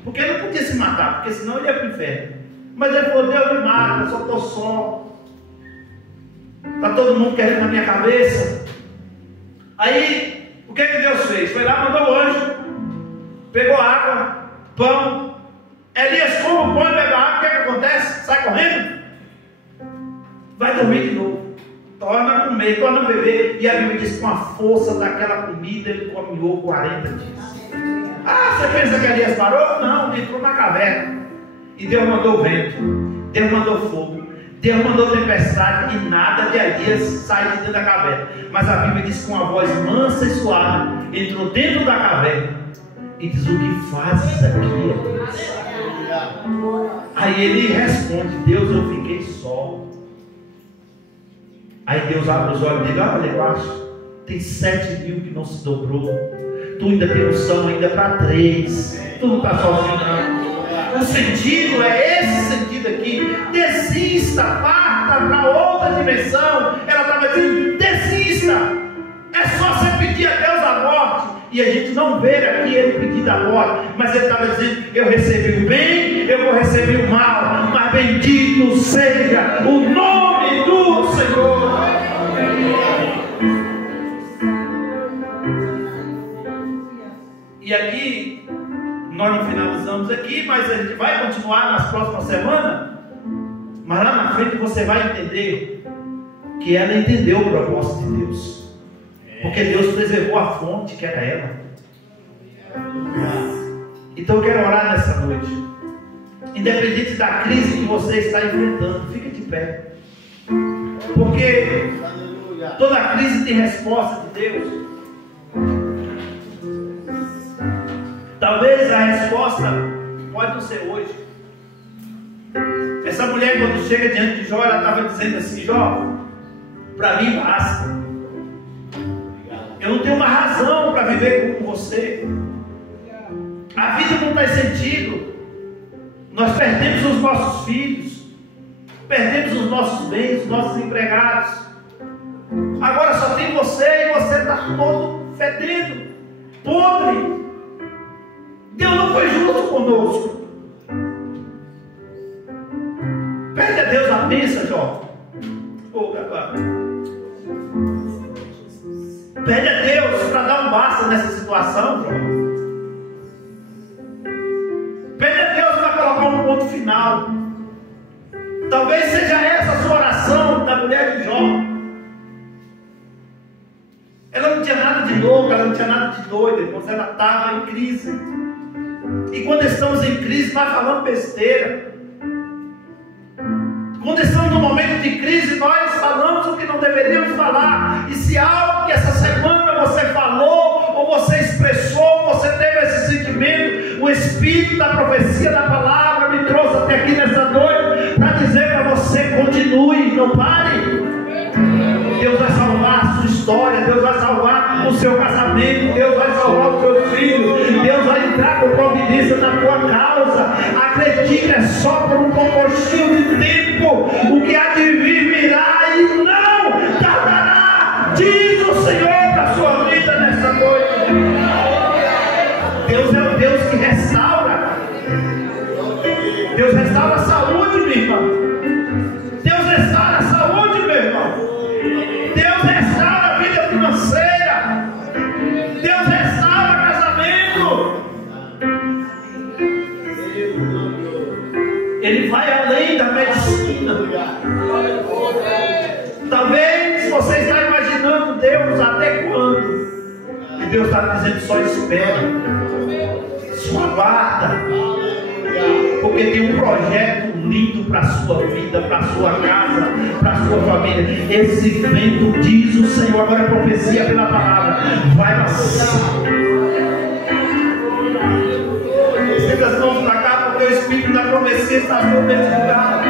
Porque ele não podia se matar, porque senão ele ia para o inferno. Mas ele falou: Deus me mata, eu só estou só, está todo mundo querendo na minha cabeça. Aí o que Deus fez? Foi lá, mandou o anjo, pegou água, pão. Elias come o pão e bebe a água. O que acontece? Sai correndo, vai dormir de novo, torna a comer, torna a beber. E a Bíblia diz que com a força daquela comida ele caminhou 40 dias. Ah, você pensa que Elias parou? Não, ele entrou na caverna. E Deus mandou o vento, Deus mandou fogo, Deus mandou tempestade, e nada de Elias sai de dentro da caverna. Mas a Bíblia diz que com a voz mansa e suave entrou dentro da caverna e diz: o que fazes aqui? Aí ele responde: Deus, eu fiquei só. Aí Deus abre os olhos dele: olha lá embaixo, tem 7.000 que não se dobrou. Tu ainda tem unção ainda para 3. Tu não está sozinho não. O sentido é esse sentido aqui: desista, parta para outra dimensão. Ela estava dizendo: desista. É só você pedir a Deus a morte. E a gente não vê aqui ele pedindo a morte, mas ele estava dizendo: eu recebi o bem, eu vou receber o mal, mas bendito seja o nome do Senhor. E aqui nós não finalizamos aqui, mas a gente vai continuar nas próximas semanas. Mas lá na frente você vai entender que ela entendeu o propósito de Deus, porque Deus preservou a fonte que era ela. Então eu quero orar nessa noite. Independente da crise que você está enfrentando, fique de pé. Porque toda crise tem resposta de Deus. Talvez a resposta pode não ser hoje. Essa mulher, quando chega diante de Jó, ela estava dizendo assim: Jó, para mim basta. Eu não tenho uma razão para viver com você. A vida não faz sentido. Nós perdemos os nossos filhos, perdemos os nossos bens, os nossos empregados. Agora só tem você e você está todo fedendo, podre. Deus não foi justo conosco. Pede a Deus a bênção, Jó. Pede a Deus para dar um basta nessa situação, Jó. Pede a Deus para colocar um ponto final. Talvez seja essa a sua oração da mulher de Jó. Ela não tinha nada de louca, ela não tinha nada de doida, irmãos. Ela estava em crise. E quando estamos em crise, nós falamos besteira. Quando estamos num momento de crise, nós falamos o que não deveríamos falar. E se algo que essa semana você falou, ou você expressou, você teve esse sentimento, o Espírito da profecia da palavra me trouxe até aqui nessa noite para dizer para você: continue, não pare. Deus vai salvar a sua história, Deus vai salvar o seu casamento, Deus vai salvar os seus filhos, Deus vai entrar com providência na tua causa. Acredite, é só por um pouquinho de tempo. O que há de vir virá e não tardará, diz o Senhor para a sua vida nessa noite. Deus é o Deus que restaura. Deus restaura a saúde, minha irmã. Deus restaura a saúde, meu irmão. Deus restaura a vida financeira. Deus restaura casamento. Ele vai além da medicina. Talvez você está imaginando Deus até quando? E Deus está dizendo: só espera, só aguarda, porque tem um projeto lindo para a sua vida, para a sua casa, para a sua família. Esse vento, diz o Senhor, agora é profecia pela palavra, vai passar. Estenda as mãos para cá, porque o Espírito da profecia está sobre esse lugar.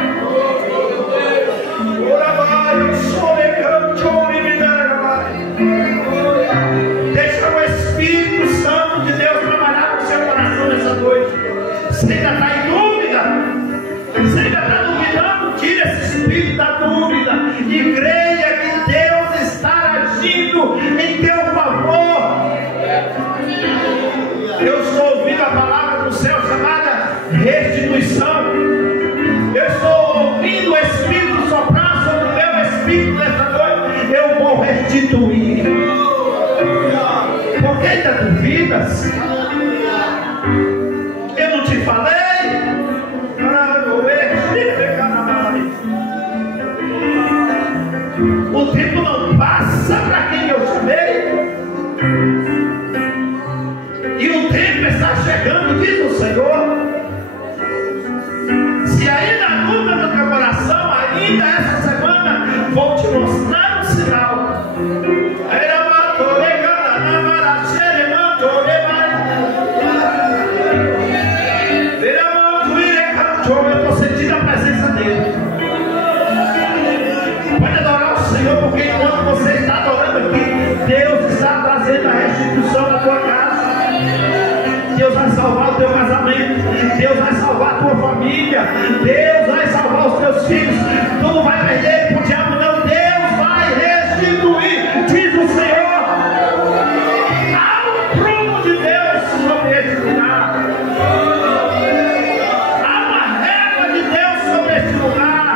Deixa o Espírito Santo de Deus trabalhar no seu coração nessa noite. Você ainda está em dúvida? Você ainda está duvidando? Tira esse espírito da dúvida e creia que Deus está agindo em teu favor. Eu estou ouvindo a palavra do céu chamada restituição. Eu estou ouvindo o Espírito soprar sobre o meu espírito nessa noite. Eu vou restituir. Por que ainda duvidas? Eu não te falei? O tempo não passa para quem eu chamei. E o tempo está chegando, diz o Senhor. Se ainda há dúvida no teu coração, ainda essa semana vou te mostrar um sinal. Eu estou sentindo a presença dele. Pode adorar o Senhor, porque enquanto você está adorando aqui, Deus está trazendo a restituição da tua casa. Deus vai salvar o teu casamento. Deus vai salvar a tua família. Deus vai salvar os teus filhos. Tu não vai perder para o diabo, não. Deus vai restituir, diz o Senhor. Há um prumo de Deus sobre esse lugar. Há uma régua de Deus sobre esse lugar.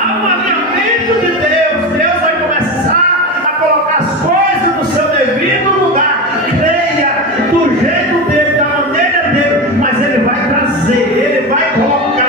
Há um alinhamento de Deus. Deus vai começar a colocar as coisas no seu devido lugar. Creia do jeito dele, da maneira dele, mas ele vai trazer, ele vai colocar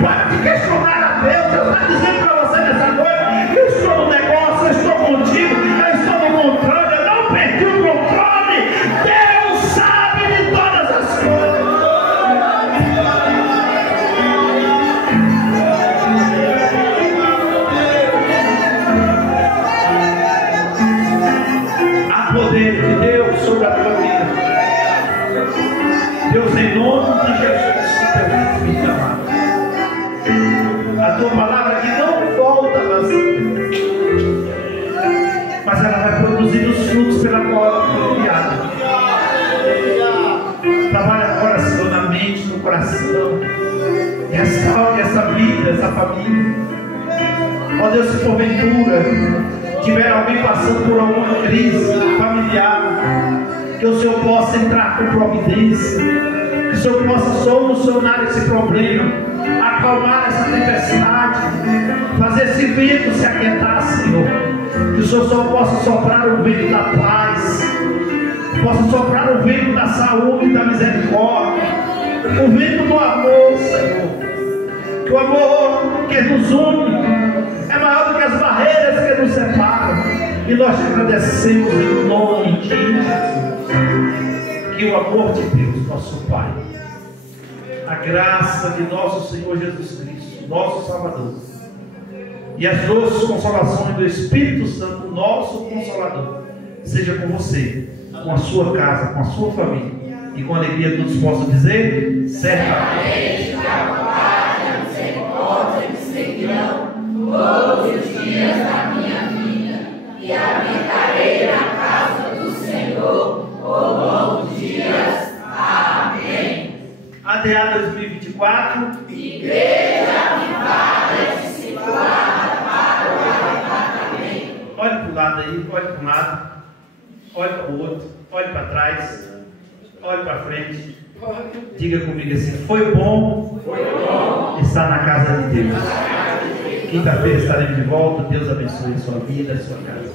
pode questionar a Deus. Deus está dizendo para você nessa noite: eu estou no negócio, eu estou contigo, eu estou no controle, eu não perdi o controle. Deus sabe de todas as coisas. Há poder de Deus sobre a tua vida. Deus, em nome de Jesus, teu filho amado, a tua palavra que não volta vazia, mas ela vai produzir os frutos pela qual foi criada. Trabalha agora, Senhor, na mente, no coração. Restaure essa vida, essa família. Ó Deus, se porventura tiver alguém passando por alguma crise familiar, que o Senhor possa entrar com providência, que o Senhor possa solucionar esse problema, acalmar essa tempestade, fazer esse vento se aquietar, Senhor. Que o Senhor só possa soprar o vento da paz, possa soprar o vento da saúde e da misericórdia, o vento do amor, Senhor. Que o amor que nos une é maior do que as barreiras que nos separam. E nós te agradecemos em nome de Jesus. Que o amor de Deus, nosso Pai, a graça de nosso Senhor Jesus Cristo, nosso Salvador, e as doces consolações do Espírito Santo, nosso Consolador, seja com você, com a sua casa, com a sua família, e com a alegria todos possam dizer: certamente que a bondade, a misericórdia me seguirão todos os dias da minha vida, e habitarei na casa do Senhor por longos dias. Amém. ADA 2024, Igreja Avivada e Discipulada para o Arrebatamento. Olhe para o lado aí, olhe para um lado, olhe para o outro, olhe para trás, olhe para frente. Diga comigo assim: foi bom estar na casa de Deus. Quinta-feira estaremos de volta. Deus abençoe a sua vida, a sua casa.